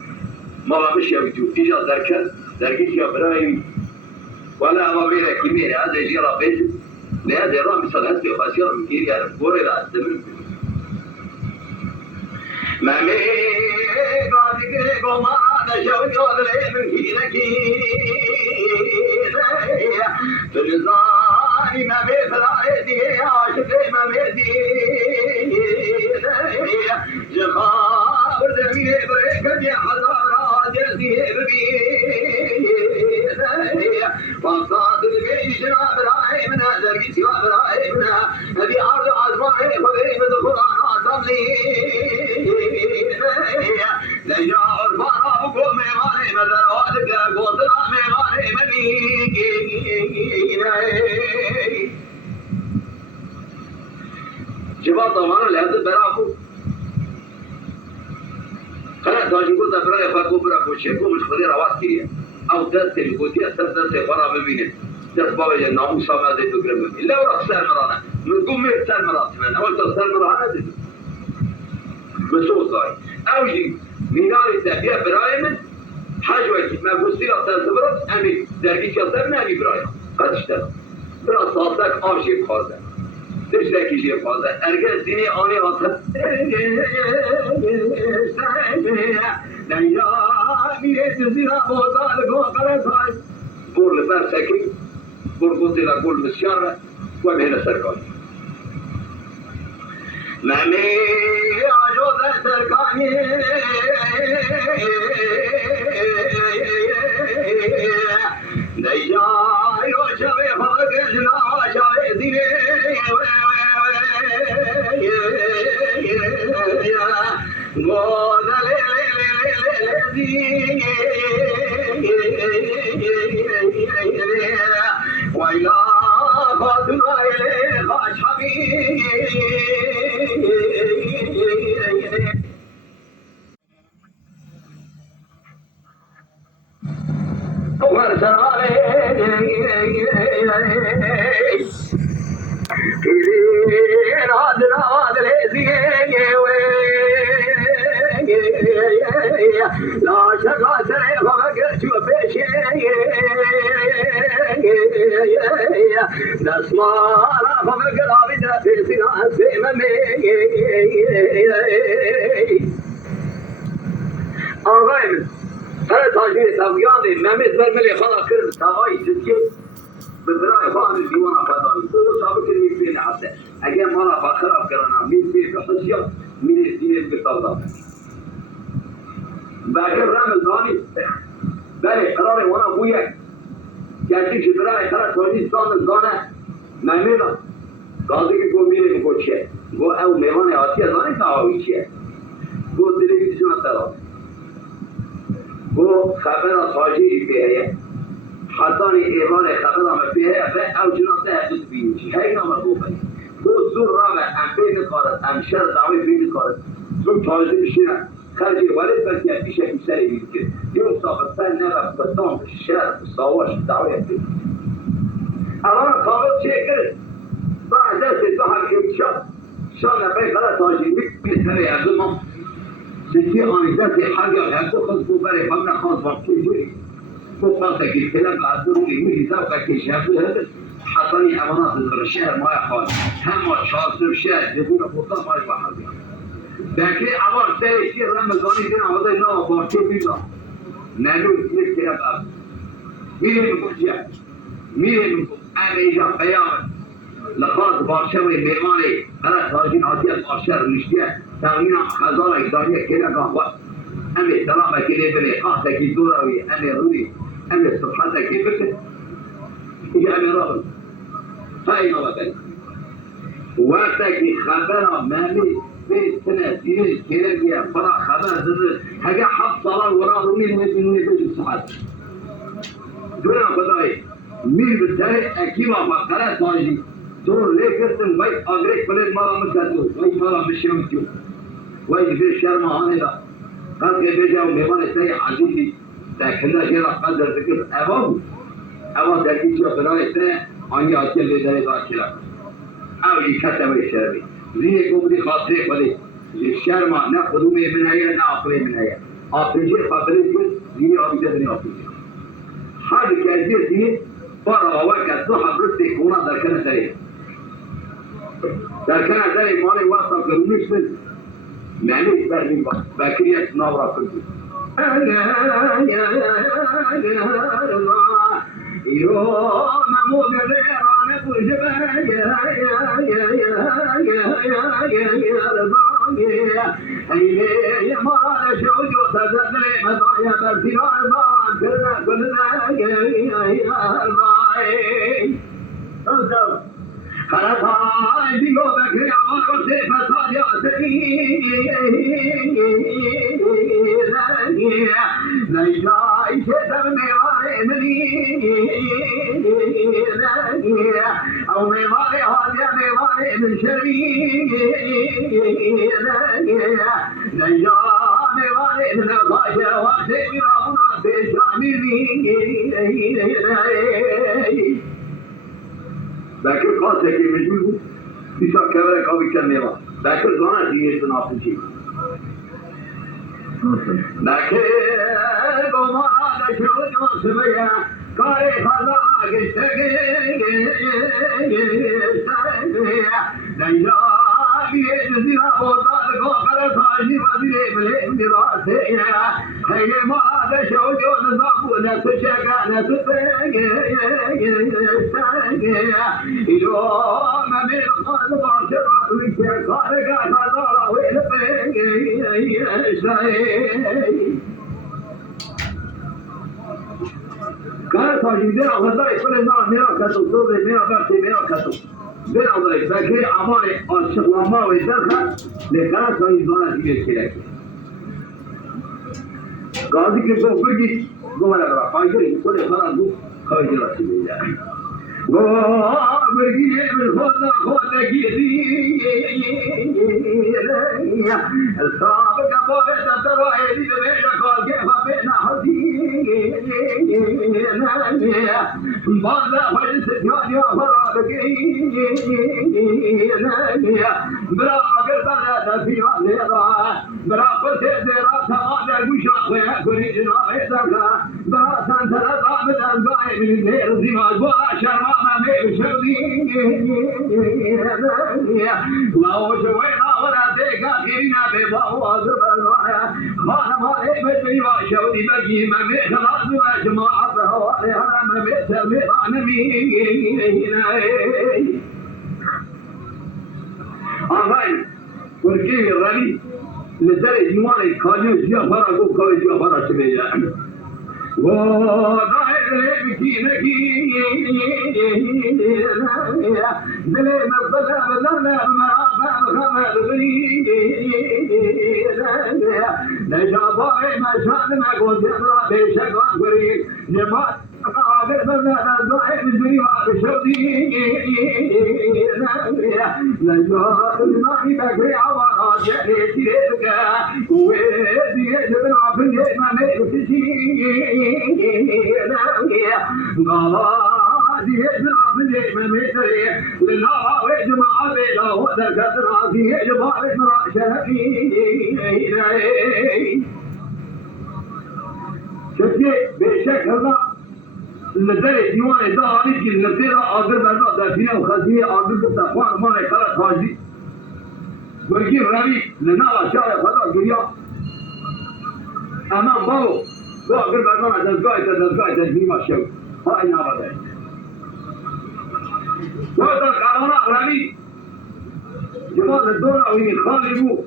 ما مش يبدو إجا دركش يا برايم ولا ما بين كمية هذا يجير بيت لهذا يرام مثل هسه خاسر من كيري على بوري لا استمر ما مي قاعد يقول ما هذا شو يقول من كيرك فلزاني ما بي فلايدي عاشق ما بيدي جخاور دمي بريك يا حضار جلدي ببي وصاد البيت شراب راي من هذا سوى راي من هذه عرض عزمائي وغيب القرآن عصمني لا يعرف أنا بقوم ميماني مثل والك قوتنا ميماني مدينة جواب طبعا لهذا براكو خلاص داشتیم که برای فاکو برای کوچکو مشغولی روات کیه او دست میگویی اصلا دست خراب میبینه دست باوی ناموس هم از این بگیرم الا ورق سر مرانه من قوم سر مرات من اول تا سر مرانه دید مسعود داری اوجی میناری دبیه برای من حجوی که من گستی را سر زبرد امی درگی که سر نمی برای قدش دارم برای ساعتک آشیب خوازه تشتكي شيء هذا أرجع سني أنا أصلا لا يا ميت زنا بوزال قال صاحب بور لباس سكين بور قلت له قول مسيارة وبهنا سرقان مامي عجوز سرقاني لا يا شوي فاق جنا شوي ديني وإلى فاتنا إليه خاش حبيب وارسل عليه رادنا وادلي زيه لا شكا سري فقرت وبشي نسمارا فقر عبدا في سنان سيممي آقای سر تاجیر سویان ممز برملی خدا کرد تاقای سدگی به برای خواهد دیوان فضایی او سابق میبینه حتی اگر مالا خراب کردن میبینه به حسیات میبینه به سودا باکر رمضانی بله قرار وانا بویه گرچه که برای خراب تاجیر زانه ممیلا قاضی که گو میره میگو چیه گو او میوان آتی ازانی تاقایی چیه گو تلویزیون تراز گو خبر از حاجی بیایه حتی ایوان خبر آمد بیایه به او جناسته حدود بینیشی هی نامه گو بایی گو زور را به امپی نکارد امشر دعوی بی نکارد زور تاجی بشینه خرجی ولد بلکه بیشه بیشتری بید که یو صافتن نبه بطان شهر ساواش دعوی بید اولا کامل چه کرد بعد دست تو حکیم شان نبه خلا تاجی بید سره از ما سيدي أنا ذاتي حاجة هتأخذ ببالي فمنا خاص بكتير فقط كده بعدين يجي سافر كشاف هذا حطني أمانات الشهر ما يخال هم شاطر الشهر يقول فقط ما يفعل لكن أمر تاني شيء لما زاني كنا هذا نوع بارتي بيلا نلو كده بعد مين يقول شيء مين أنا إذا قيام لخاص بارشوي ميماني أنا تاجين عطية بارشر نشتيه تغيير خزانة إدارية كده قهوة أمي سلامة كده بلي قاعدة كي دوراوي أمي رولي أمي صفحتها كي بكت هي أمي رغم فأي نوبة وقتا كي خبرها مامي في سنة سنين كده بيها فرع خبر زر حاجة حب صلاة وراه رومين ويبنوني بيجي الصحات دونا بداي مين بالتالي أكيبا فقرات ماجي دور ليه كرتن وي أغريك بلد مرة مكتو وي مرة مشيوتيو وي في الشرم هانيلا قد بيجا وميوان السيء عزيزي لكننا جيرا قدر ذكر أبو تركيشو بناء السيء عني أتيل لداري باكلا أو يكتب الشرمي زي كوبري خاصري قلي الشرم نأخذ من هيا نأخذ من هيا أفريجي خاطري كل زي أبي تدري أفريجي هذا كازير زي برا وواكا صحة برستي كونا در كان سريع در كان سريع مالي واصل كرونيش بس معنيش برمي باكرية نورا كنتو يوم مغريران بجبا يا مال شوجو تزلي مضايا برسيران كلنا خلاص ديو بكري عمر سيف صاديا لا يجاي شدر ميواري مني او ميواري هاديا ميواري من شري لا يجا ميواري من الغاشة وقتي برابنا بشاميني باكر خاصة كي مجول بيشا كبيرة قوي كميرا باكر زانا ديني سنافنشي باكر بمارا دشو سميا كاري خلا قشتكي نيا بيجزينا بوطان قوخر صاحي وزيري ملين دراسي هي ما دشو نظام نسشكا نسفني يوم من الخلق عشرات وكي خارقا خزارا ويلفني كان تاجيدين أخذائي كل النار ميرا كتو صوبي ميرا برسي ميرا كتو بين أخذائي فكري أماني الشغلما ويدخل لكان تاجيدانا تيجي كلاكي قاضي كيف بيجي قوم على غرا فايدري كل خلاص خوي راسي بيجا بيجي من خذ كيدي الصابك بوقت الدروي دي بيجا قال كيف بينا حدي بعد فجس يا فرادك برا قدر في عليها برا قدر خيا كريج ناوي زكا براسان تلقى بدن باي من غير زماج واشر ما مي شودي لو شوينا ولا تيكا كينا بباو زبرنا ما ما بدي واشودي بجي ما مي خلاص ما جماعة بهوالي هذا ما مي سلمي انا مين آفرین ورکی رانی لذت جوانی کاجو جیا فرا کو کاجو جیا فرا چه و دایر بکی نکی دل مبلا بلا ما خمر بری نجابای مشان ما گوزی را بشکان کری جماعت آخر بلا دایر بری و بشودی نجات الماء بكري عوارات جالي تيرك ويدي جبن عبد ما ميكشي غادي جبن عبد ما ميكشي لله وجماعة بلا وذكر عزي جبار مراشي شفتي بشكل لذلك ديوان داري كي نتيرا آگر بردا دفينه وخزيه آگر بتخوان ما نكرا خازي ورقي رابي لنا شارع خدا قريا أمام باو تو آگر بردا دزگاه تدبير ما شو هاي نابده وقتا قرانا رابي جمال الدورة وين خالي بو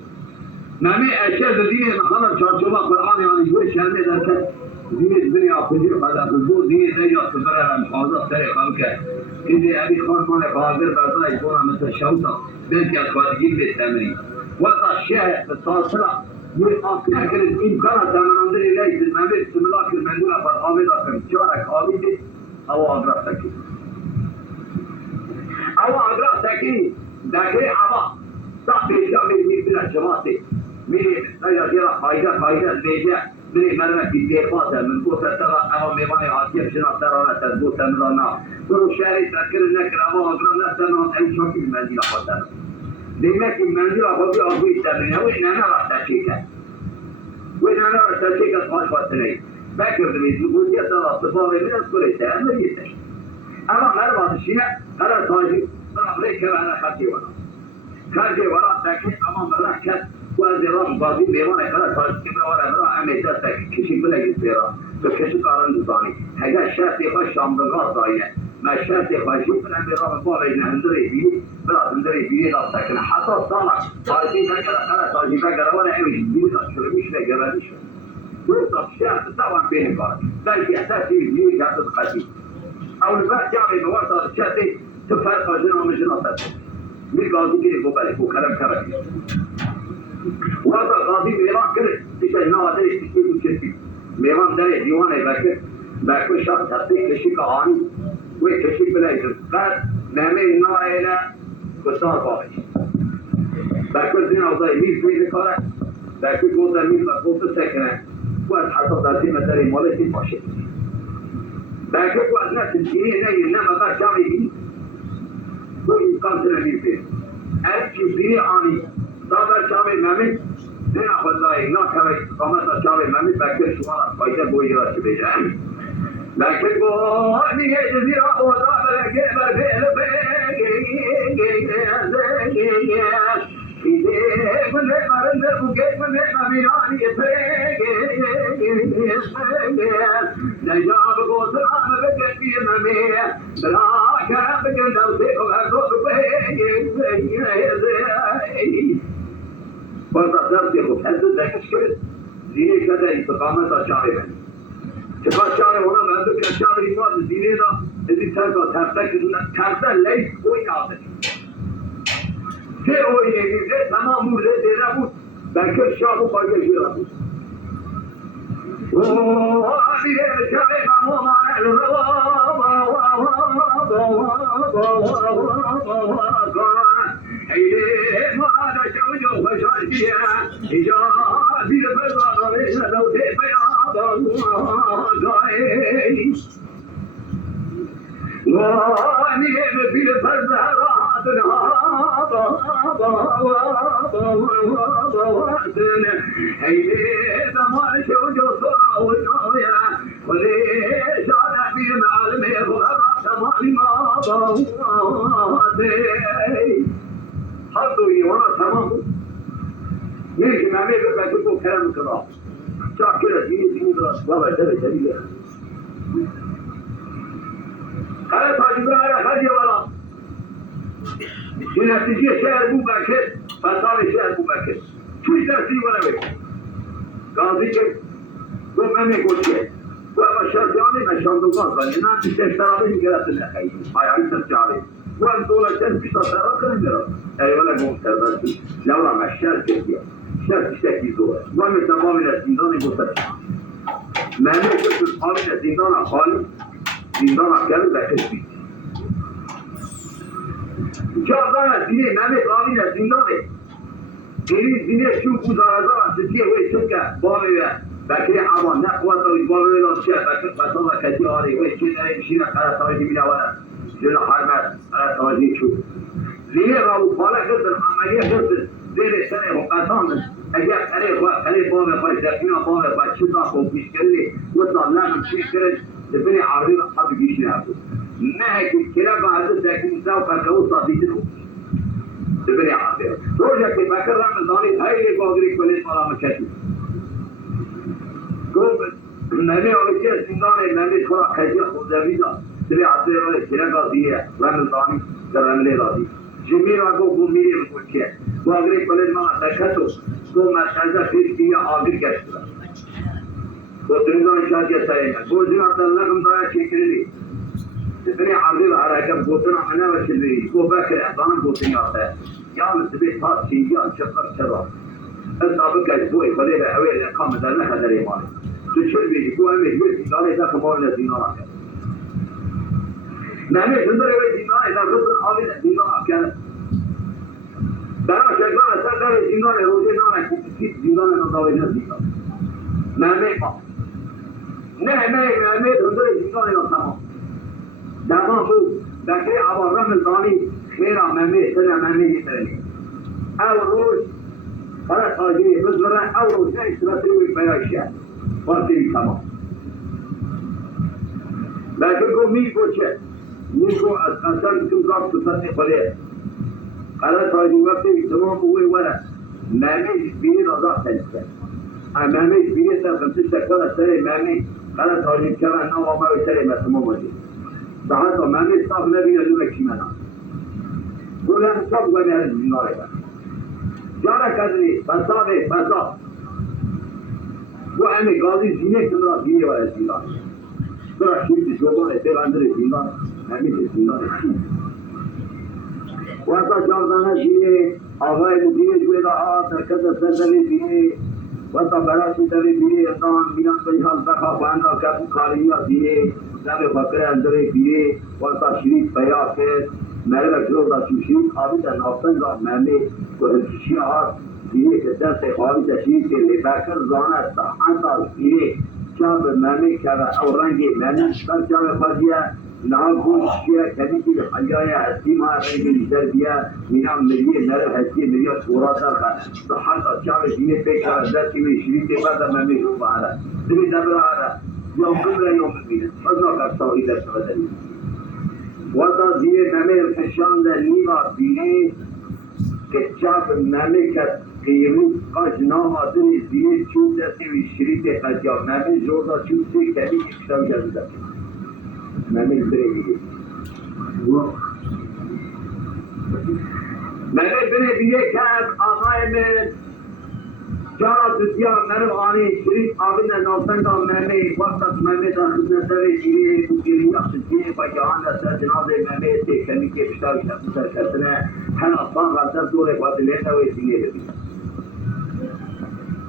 نامي أشياء دينه مخانا شارشوبا قرآن يعني جوه شرمي دركت دين الدنيا خذي بعد الظهور دين الدنيا تبرر عن حاضر سر خلقه إذا أبي خان ما قادر بعد يكون مثل شوطة بنت الخارجين بالتمرين وضع الشيء التصلة والآخر كانت إمكانات من عند الله بالمبيت سملاك المنزلة فالآبد أكرم شارك آبد أو أغرق سكين أو أغرق سكين ذاكري عبا صاحب الجامعة من الجماعة من يجرى خايدة البيجة من مرة في ديفاتا من قوة ترى أو ميواني عاطية شنا ترى تزبوط تمرنا كل شاري تذكر النكر أو أقرأ نفسنا أي شوكي المنزل أخوتنا لأنك المنزل أخوتي أخوي التمرين وين أنا راح تشيكا وين أنا راح تشيكا خالف وطني فاكر دميز وقلت يا ترى صفاوي من الكل تأمل يتش أما مرة الشيء أنا صاجي أنا أبريك أنا خارجي وراء تاكي أما مرة كت وزيران بازي بيوان خلاص فلسطين ولا برا أمريكا كشي بلا يصير فكشي قارن دزاني هذا الشاطئ خش أمريكا ضايع ما الشاطئ خش من أمريكا بقول إن هندري بيه بلا هندري بيه لا سكن حتى صار فلسطين كذا خلاص فلسطين كذا ولا أي بيه شو مش لا جبالش وصف الشاطئ طبعا بين بعض بل يحتاج بيه جاب القديم أو البعض جاب بواسطة الشاطئ تفرق بينه ومش نصر من قاضي كده بقى كلام كرهي وهذا قاضي ميوان كده تشينا هذا يستيقظ كده ميوان ده ديوان يبكر بكر شخص حتى كشي كهاني وكشي بلا يذكر نامي إنه إلى كسر باقي بكر زين أوضاع ميل في ذكره بكر قوة ميل بقوة سكنة وأن حصل ذاتي مثلا مولتي باشي بكر قوة ناس الدنيا ناي إنما بقى شامي وإمكان سنة فيه أرجو الدنيا عني دادر شامي مامي نه خدای نه کاری قامت شامي مامي بکر شما فایده بوی را چه بیجن بکر بو نیه جزیرا و دادر گبر بیل بیگه من مرند بوگه من مبینانی نجاب گوسران بکر بی مامي بلا کرم بکر دوسه کو بعض درس يخوف هل ذاك الشيء ديني كذا استقامة الشعب شفاء الشعب هنا ما عندك الشعب يقول ديني ده إذا ترتا ليس کوئی عادت في هو يجي تمام مو ده ده ذاك الشعب باقي شيء رابط وهذه الشعب ما معنى إيه ما هذا شو فشاشية إجازي الفضاء ليس لو تبيع ضاعي واني في الفضاء يمكن ما بيقدر يكون كلام كلام صار كده دي راس بابا ده دليل خلاص هاجي على هاجي ولا هنا تجي شهر ابو بكر فصار شهر ابو بكر شو درسي ولا بك قاضي كيف ما يقول شيء وما شرط يعني ما شرط الله انا تشتغل بقرات الاخير هاي عايز تشتغل وان دولار تنفي تصرف كده اي ولا مو بس لا والله ما الشرط كده شرط تشتكي دولار وما تمام الزندان يقول ما نقدر نقول الزندان خالص زندان كان بكشفي جاءنا دين نامي قاضي الزندان دين شو گزارا سیتی وی چکه باوی بکری حوان نقوات و باوی لاشیه بکر بساطه کسی آری وی چی داری بشینه قرار سواجی میلوانا جل حرمت قرار سواجی چو لیه راو پالا کردن عملیه کردن زیر سنه و قطان اگر قریب باوی خواهی زفینا باوی خواهی چیزا خوب پیش کردی وطلا لنم چی کرد دبنی عربی حب گیشنه هستو نه که کلا بعد سکین ساو پرکو صادیتی رو دبني عافية. روجا كي بكر رمضاني هاي اللي بقولي كل مرة مكتوب. قوم نبي أولئك زنداني نبي خلا خديجة خدابيدا تبي عافية ولا كنا قاضية رمضاني كراملي راضي. جميل أقول بوميري مكتوب. بقولي كل مرة تكتب. قوم مسألة في فيها آخر كشف. وتريدون شاكي ساينا. بوزين عبد الله كم ضايع شيء كذي. تبني عرضي على كم بوتنا أنا وشلبي. قوم بكر أنا بوتني عافية. يوم تبي صار شيء يوم شفر شرا الضابط قال بوي خليه حوالي قام دلنا هذا اليوم تشوف بيجي هو أمي يقول قال إذا كمان الزنا نعم يقدر يقول الزنا إذا قصد عامل الزنا كان ترى شغال سكر الزنا روزنا كيف الزنا نضاوي الزنا نعم نعم يقدر الزنا نضاوي دام هو ذكر أبو رمل ضاني خيرا مامي سنة مامي يترني أو روز خلاص هاجي مزرعة أو روز ناس تسوي بياشة وارتي كمان لكن كم ميكو شيء ميكو أصلا كم ضابط تصدق خليه خلاص هاجي وقت تمام هو ولا مامي بير رضا سلسة مامي بير سلسة كذا سري مامي خلاص هاجي كمان نوع ما يسري ما تمام هاجي بعد مامي صار نبي نلوك شمانا قولن سب و میاره زندان کرد جارا کردی بسابه بساب و همه قاضی زینه کندرا زینه ولی زندان برا شیرد جوبان تیغندر زندان همیشه زندان و اصلا جاردانه زینه آقای مدیر جویده ها ترکت سردلی زینه و اصلا براسی دلی زینه اصلا میان بجان بخوا باندرا کبو کاری ها زینه نمی فکر اندره زینه و اصلا شریف بیاد کرد مالك جودا تشيل قابل أن أصلا مامي والشيعة فيه كذا قابل تشيل اللي باكر زانا استحانة فيه شاب مامي كذا أو رنجي مامي بس شاب فاضية نعم كل شيء كذي كذا حاجة أسيما رنجي تربية منام مليء نار هسي مليء صورة دارك استحانة شاب فيه بكرة ذات كذي شريط بعد مامي هو بعد تبي دبر على يوم كل يوم مين أصلا كسر إذا سبتني وضع زیر نمه الفشان در نیما بینه که چاپ نمه که قیموز قاش نام آدنی زیر چوب دستی و شریط قجاب نمه جوردا چوب سی کلی اکشتاو جدو دستی نمه بره بیگه نمه بره بیگه که از آقای من جارا بسیار مرغانی شریف آبین ناسنگا مهمه وقت مهمه در خدمتر جیره بگیری اخشتیه و جهان دستر جناز مهمه تکمی که بشتاوی شخصر کسنه هن اصلا غلطر دوره قاتلین و زینه ببینه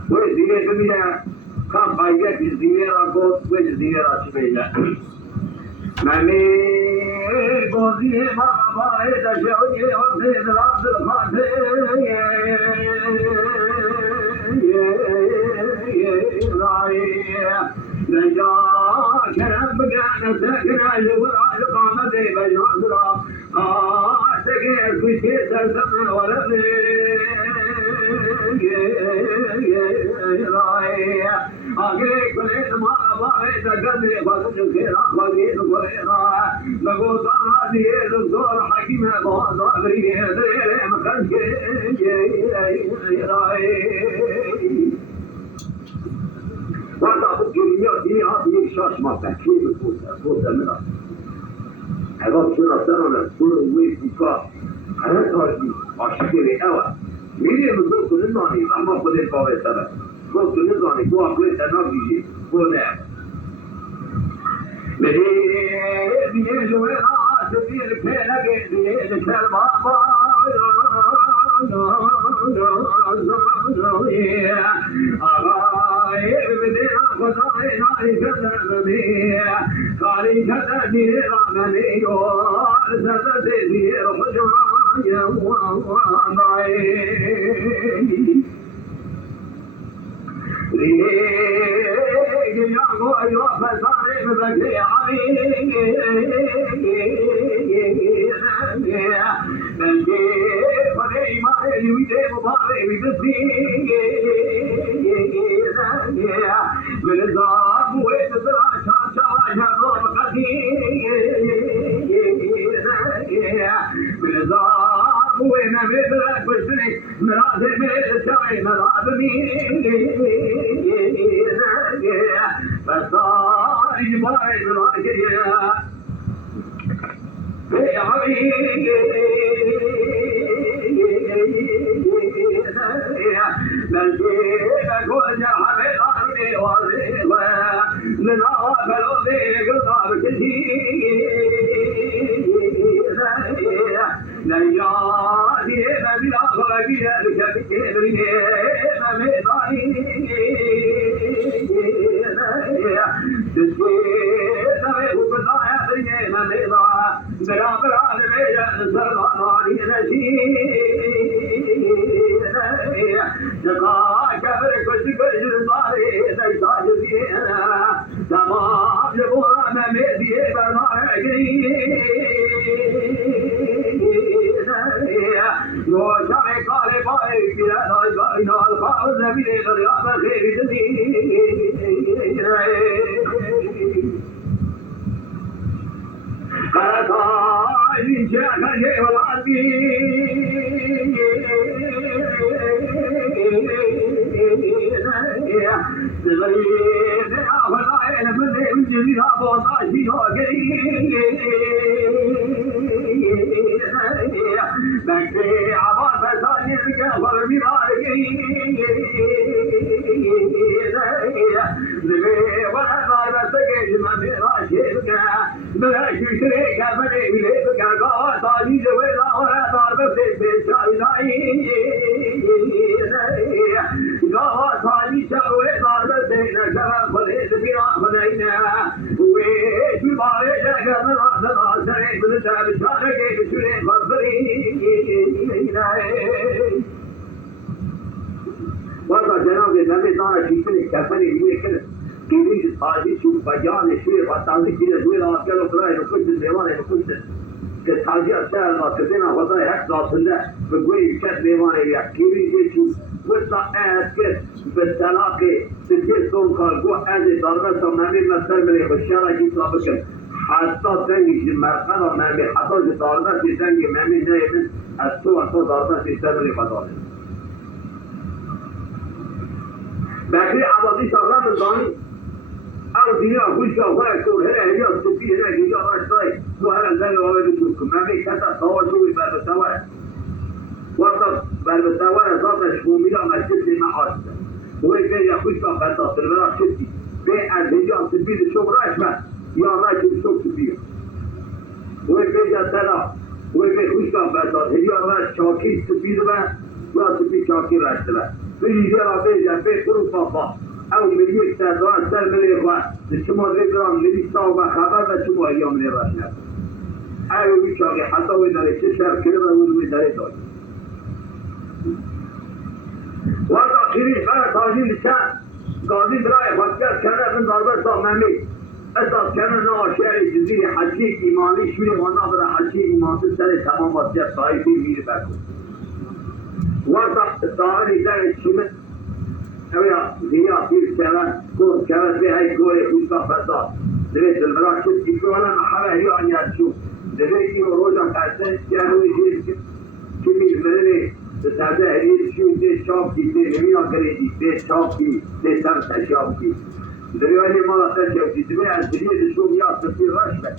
و زینه ببینه کام قایگه که زینه را گفت و زینه را چی بیده مهمه بازی ما باید شویه و زید را دلخاته نجا كلام بقانا ساكنا جورا القامة بجنازرا تجي كوشي تسمع ورد آگے کھلے تمہارا باہے تگنے بازن کے راکھے کھلے را لگو تا دیے دور حکیم بہت آگری ہے دے مکن کے رائے وقتا بکریات یہ آدمی شاشما تکلیف بود میرا حیوان شنا سرانه سر ویسی کا هر کاری عاشقی اوا میری مزد کنه نانی اما خود باور سر خود کنه نانی تو اقلی تنابیجی خود میری دیگه جوه راست دیر که لگه دیگه دکل بابا آقای بده خدای ناری کردن می کاری کردن دیره رامنی و زرد دیره رو خجرای وانای لیگی جاگو ایوا فزاره بزرگی عمی بلکه خود ایمان لیویده مباره بیدستی من الزاب وين ترى شاشة جرب قديم من الزاب وين مثلك بسني مراد من الشعي مراد فصار يباي براجية يا حبيبي نجينا كل حبيب أرمي وظيفة لنا فلوذي قطاب كثير نيادي نبي أخرجي الكبير ميضاني تسكير نبي بضايا بينا ميضا بلا بلا نبي سرطاني نشير جقا كبر كل كل ماري نيسا جزينا تمام جبورا مميدي برماري روشا کالے پائے کیا نال گائی نال خاؤ نبی دریا پر خیر جدید قرطائی جاگا یہ ولادی زغرین آفدائے نفذ جزیرہ بوتاشی ہو گئی بكري عباس ثاني كفر بمالكي ذبي وأثار بسكيش ما براشيك بلاش شريك فني بليبك قوة ثاني جويلا وأثار بسكيش بشايدائي قوة ثاني شويلا بسكيش كفر فليس بنا فنينا ويش بباري جاكا مراسنا سريك بلسان شاركي شريك فضري والله جناب النبي دار شيء كفني ليه كده كيف هذه شو بيان شيء وتعالي كده دوي لا كده فراي كنت ديوانه كنت كتاجي اشياء ما كدنا وضع هيك ضاصله بقول كده ديوانه يا كيف شو وصل اسكت بالتلاقي تجسم خلقو هذه ضربه تمامي مثل من الشارع يطلبك حتی زنگی مرخنا ممی حتی ضربت زنگی ممی نیمن از تو ضربت صدر بدانه بکری عبادی شغلان بزانی او دنیا گوش که وای کور هره یا سپی هره گیجا باشتای تو هره زنگ آوه دوست کن ممی کتا سواشوی بربتواره وقتا بربتواره ذاتش مومیلا مسجد محاسد وی که یا خوش کن برداستر برا شدی به از هجا سپید شو راش من یا راجل شوک بیا وی بیجا سلام وی بی خوش کن برداد یا راج چاکی سپید و یا سپید چاکی راج سلام بیجا را بیجا بی خروف بابا او ملیک سردوان سر ملی خواه شما دیگران ملی ساو و خبر و شما ایام ملی راش نبود او بی چاکی حتی وی داره چه شر کرده و وی داره داری وقتا خیلی خیلی تاجین چند قاضی برای خودکر کرده من ضربت تا ممی اساس كان نوع شعر جزيرة حجيك إيماني شوية وانا برا حجيك إيمان تسالي تمام واسيا صاحبي مير باكو وقت الطاهري ده شمت اويا زيا فير كمان كور كمان في هاي كوري خوشتا فتا دريت المراكز يكون انا محبه هي ان يشوف دريت روجا قاسن كانوا يجي كمي المدني تتابع هي شو دي شوكي دي مين اقريدي دي شوكي دي سامسا شوكي دريواني مالا تشوكي دماء الدنيا تشوف يا تصير رشبه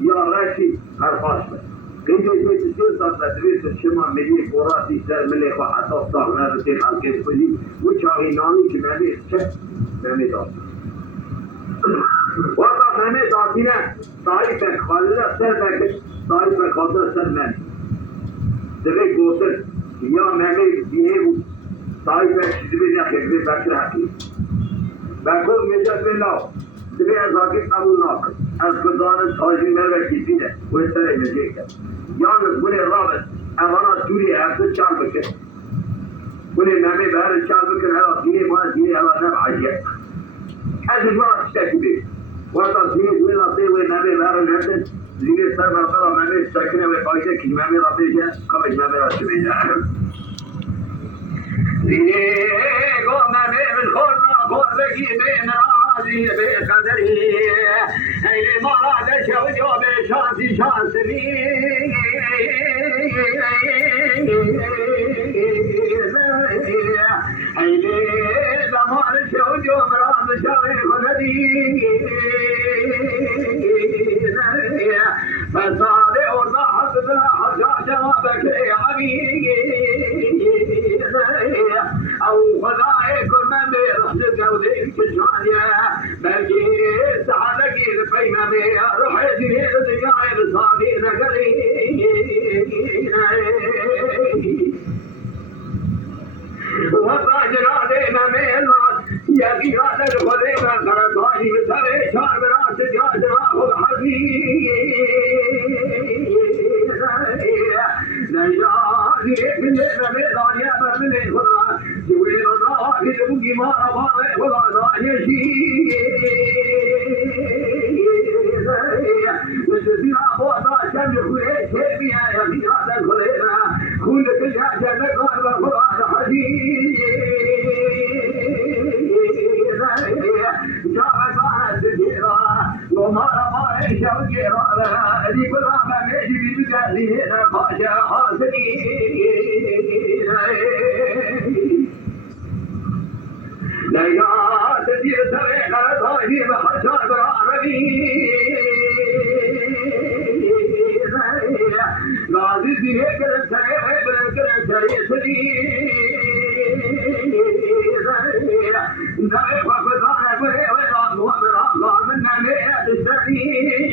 يا راشي هرفاشبه كنتو يجي تصير صار دريت الشمع ملي فوراتي سر ملي وحتى صار نفسي حلقه كلي وشاغي نامي كمالي شك نامي دار وقت نامي دارتينا طائفه خالده سر طائفه خاطر سر من دريت بوتر يا مامي بيهو طائفه شدبي خبري بكر حكي بقول مجد بالله دريت ازاكي قبول ناكر از قدان تاجی مروه کسینه و سر مجید کرد یالنز بونه رابط اوانا دوری افت چال بکر بونه نمی بهر چال بکر هلا دینه ما دینه هلا نم عجیب از اجوان تشتاکی بیر وقتا دینه دوی ناسی و نمی بهر نمتن دینه سر مرقلا نمی سکنه و قایده که نمی را بیجه کمش نمی را شمیجه دینه گو نمی من خورنا خور بگی بین راضی به قدری ایلی مراد شوجو به شانسی شانسی ایلی زمان شوجو مراد شوی خندی فصاد ارضا حسنا حجا جوابك عبی او خدای من برحلك وديك جانيا بلكي سعادك الفيمة روحي دي دنيا بصابي نقري وطاجر علينا من يبي هذا الخليمة قرطاني بسري شعر براس جاجر اخذ حزين نجادي من الميدان يا من الخدا جوين راحي تبقي ما أبغى ولا رايشي وتسير أبوها كم يخوي شيء يا في هذا الخلينا كل كل جنة قلب ولا حديد جاء بعد الجيرة وما رمى شوقي رأى لي كل ما ماشي بقلبي أنا خاشع حاسني لا يا تدير سريع غرضاني بحشار برعربي غازي دي كلام سريع كلام سريع سريع نبي فقدان بره ولا ضمر الله من نبي السريع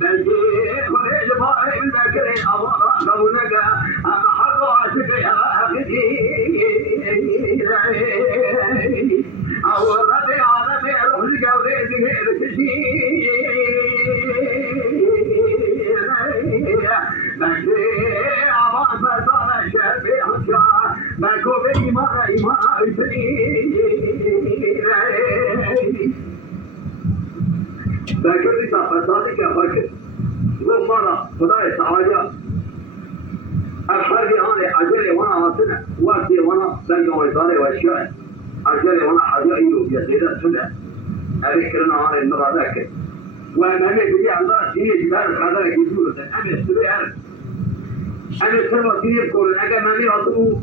بلجي خليج باري من ذكري أبغى قولك أنا حظ عاشق يا أخي أول ربي عالمي روح لقولي ذهير كشي بلجي أبغى فرطان الشربي حشار بلكو بي مرة إيمان بلكو بيسا فرطانك يا فكر वो मारा खुदा सहाजा अखर आने अजले वना वसना वासे वना संग वसारे वशाय अजले वना हाजा इलो या जेदा सुना अरे करना आने नरादा के وانا بيجي الله دي جبال هذا يقول ده انا سبي انا سبب دي كل حاجه ما لي اطلب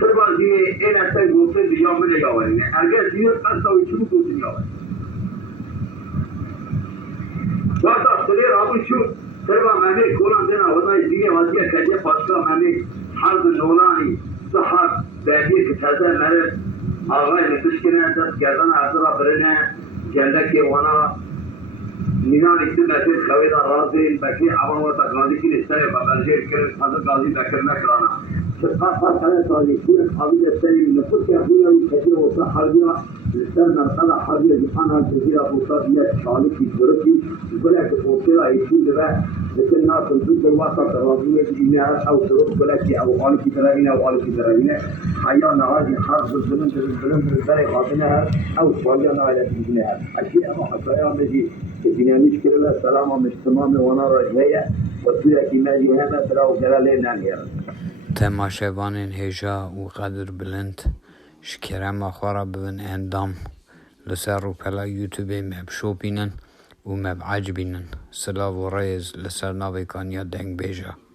سبب دي انا تقول في اليوم اللي جاوني ارجع دي اسوي شو تقول اليوم وقت سرير ابو شو سبب ما لي كلام ده والله دي واسيه كجه فاسكا ما لي حرب نولاني صحاب بعدين كذا مرض اغا نتشكنا دس گردن اعضاء برنا جندك وانا निनान इतने मैसेज खवेदा राज़ेल बैठे आवाम वाता गांधी की निस्ता है बाबरजेर कर फादर गांधी बैकर न कराना सत्ता साथ है तो ये पूरे खाली जैसे ही नफस के अबूया भी कहते होता हर दिया لسنا طلع حاجة جهانا كثيرة بوصاتية شالكي تركي بلاك بوصيرة يكون بقى مثل ناس الضد الوسط الرضوية بجناها أو تروح بلاكي أو غالكي تراغينا أو غالكي تراغينا حيانا غادي حرب الظلم بالبلد خاطنها أو صاليانا غادي بجناها أشياء ما حصايا مجي كتنا مشكلة السلامة مش تمامي وانا رجاية وطوية كمالي هذا بلاو جلالينا نير تماشاوانên hêja û qedir bilind ji kerema xwe re bibin endam li ser rûpela YouTubeê me bişopînin û me biecibînin. Silav û rêz li ser navê Kaniya Dengbêj e.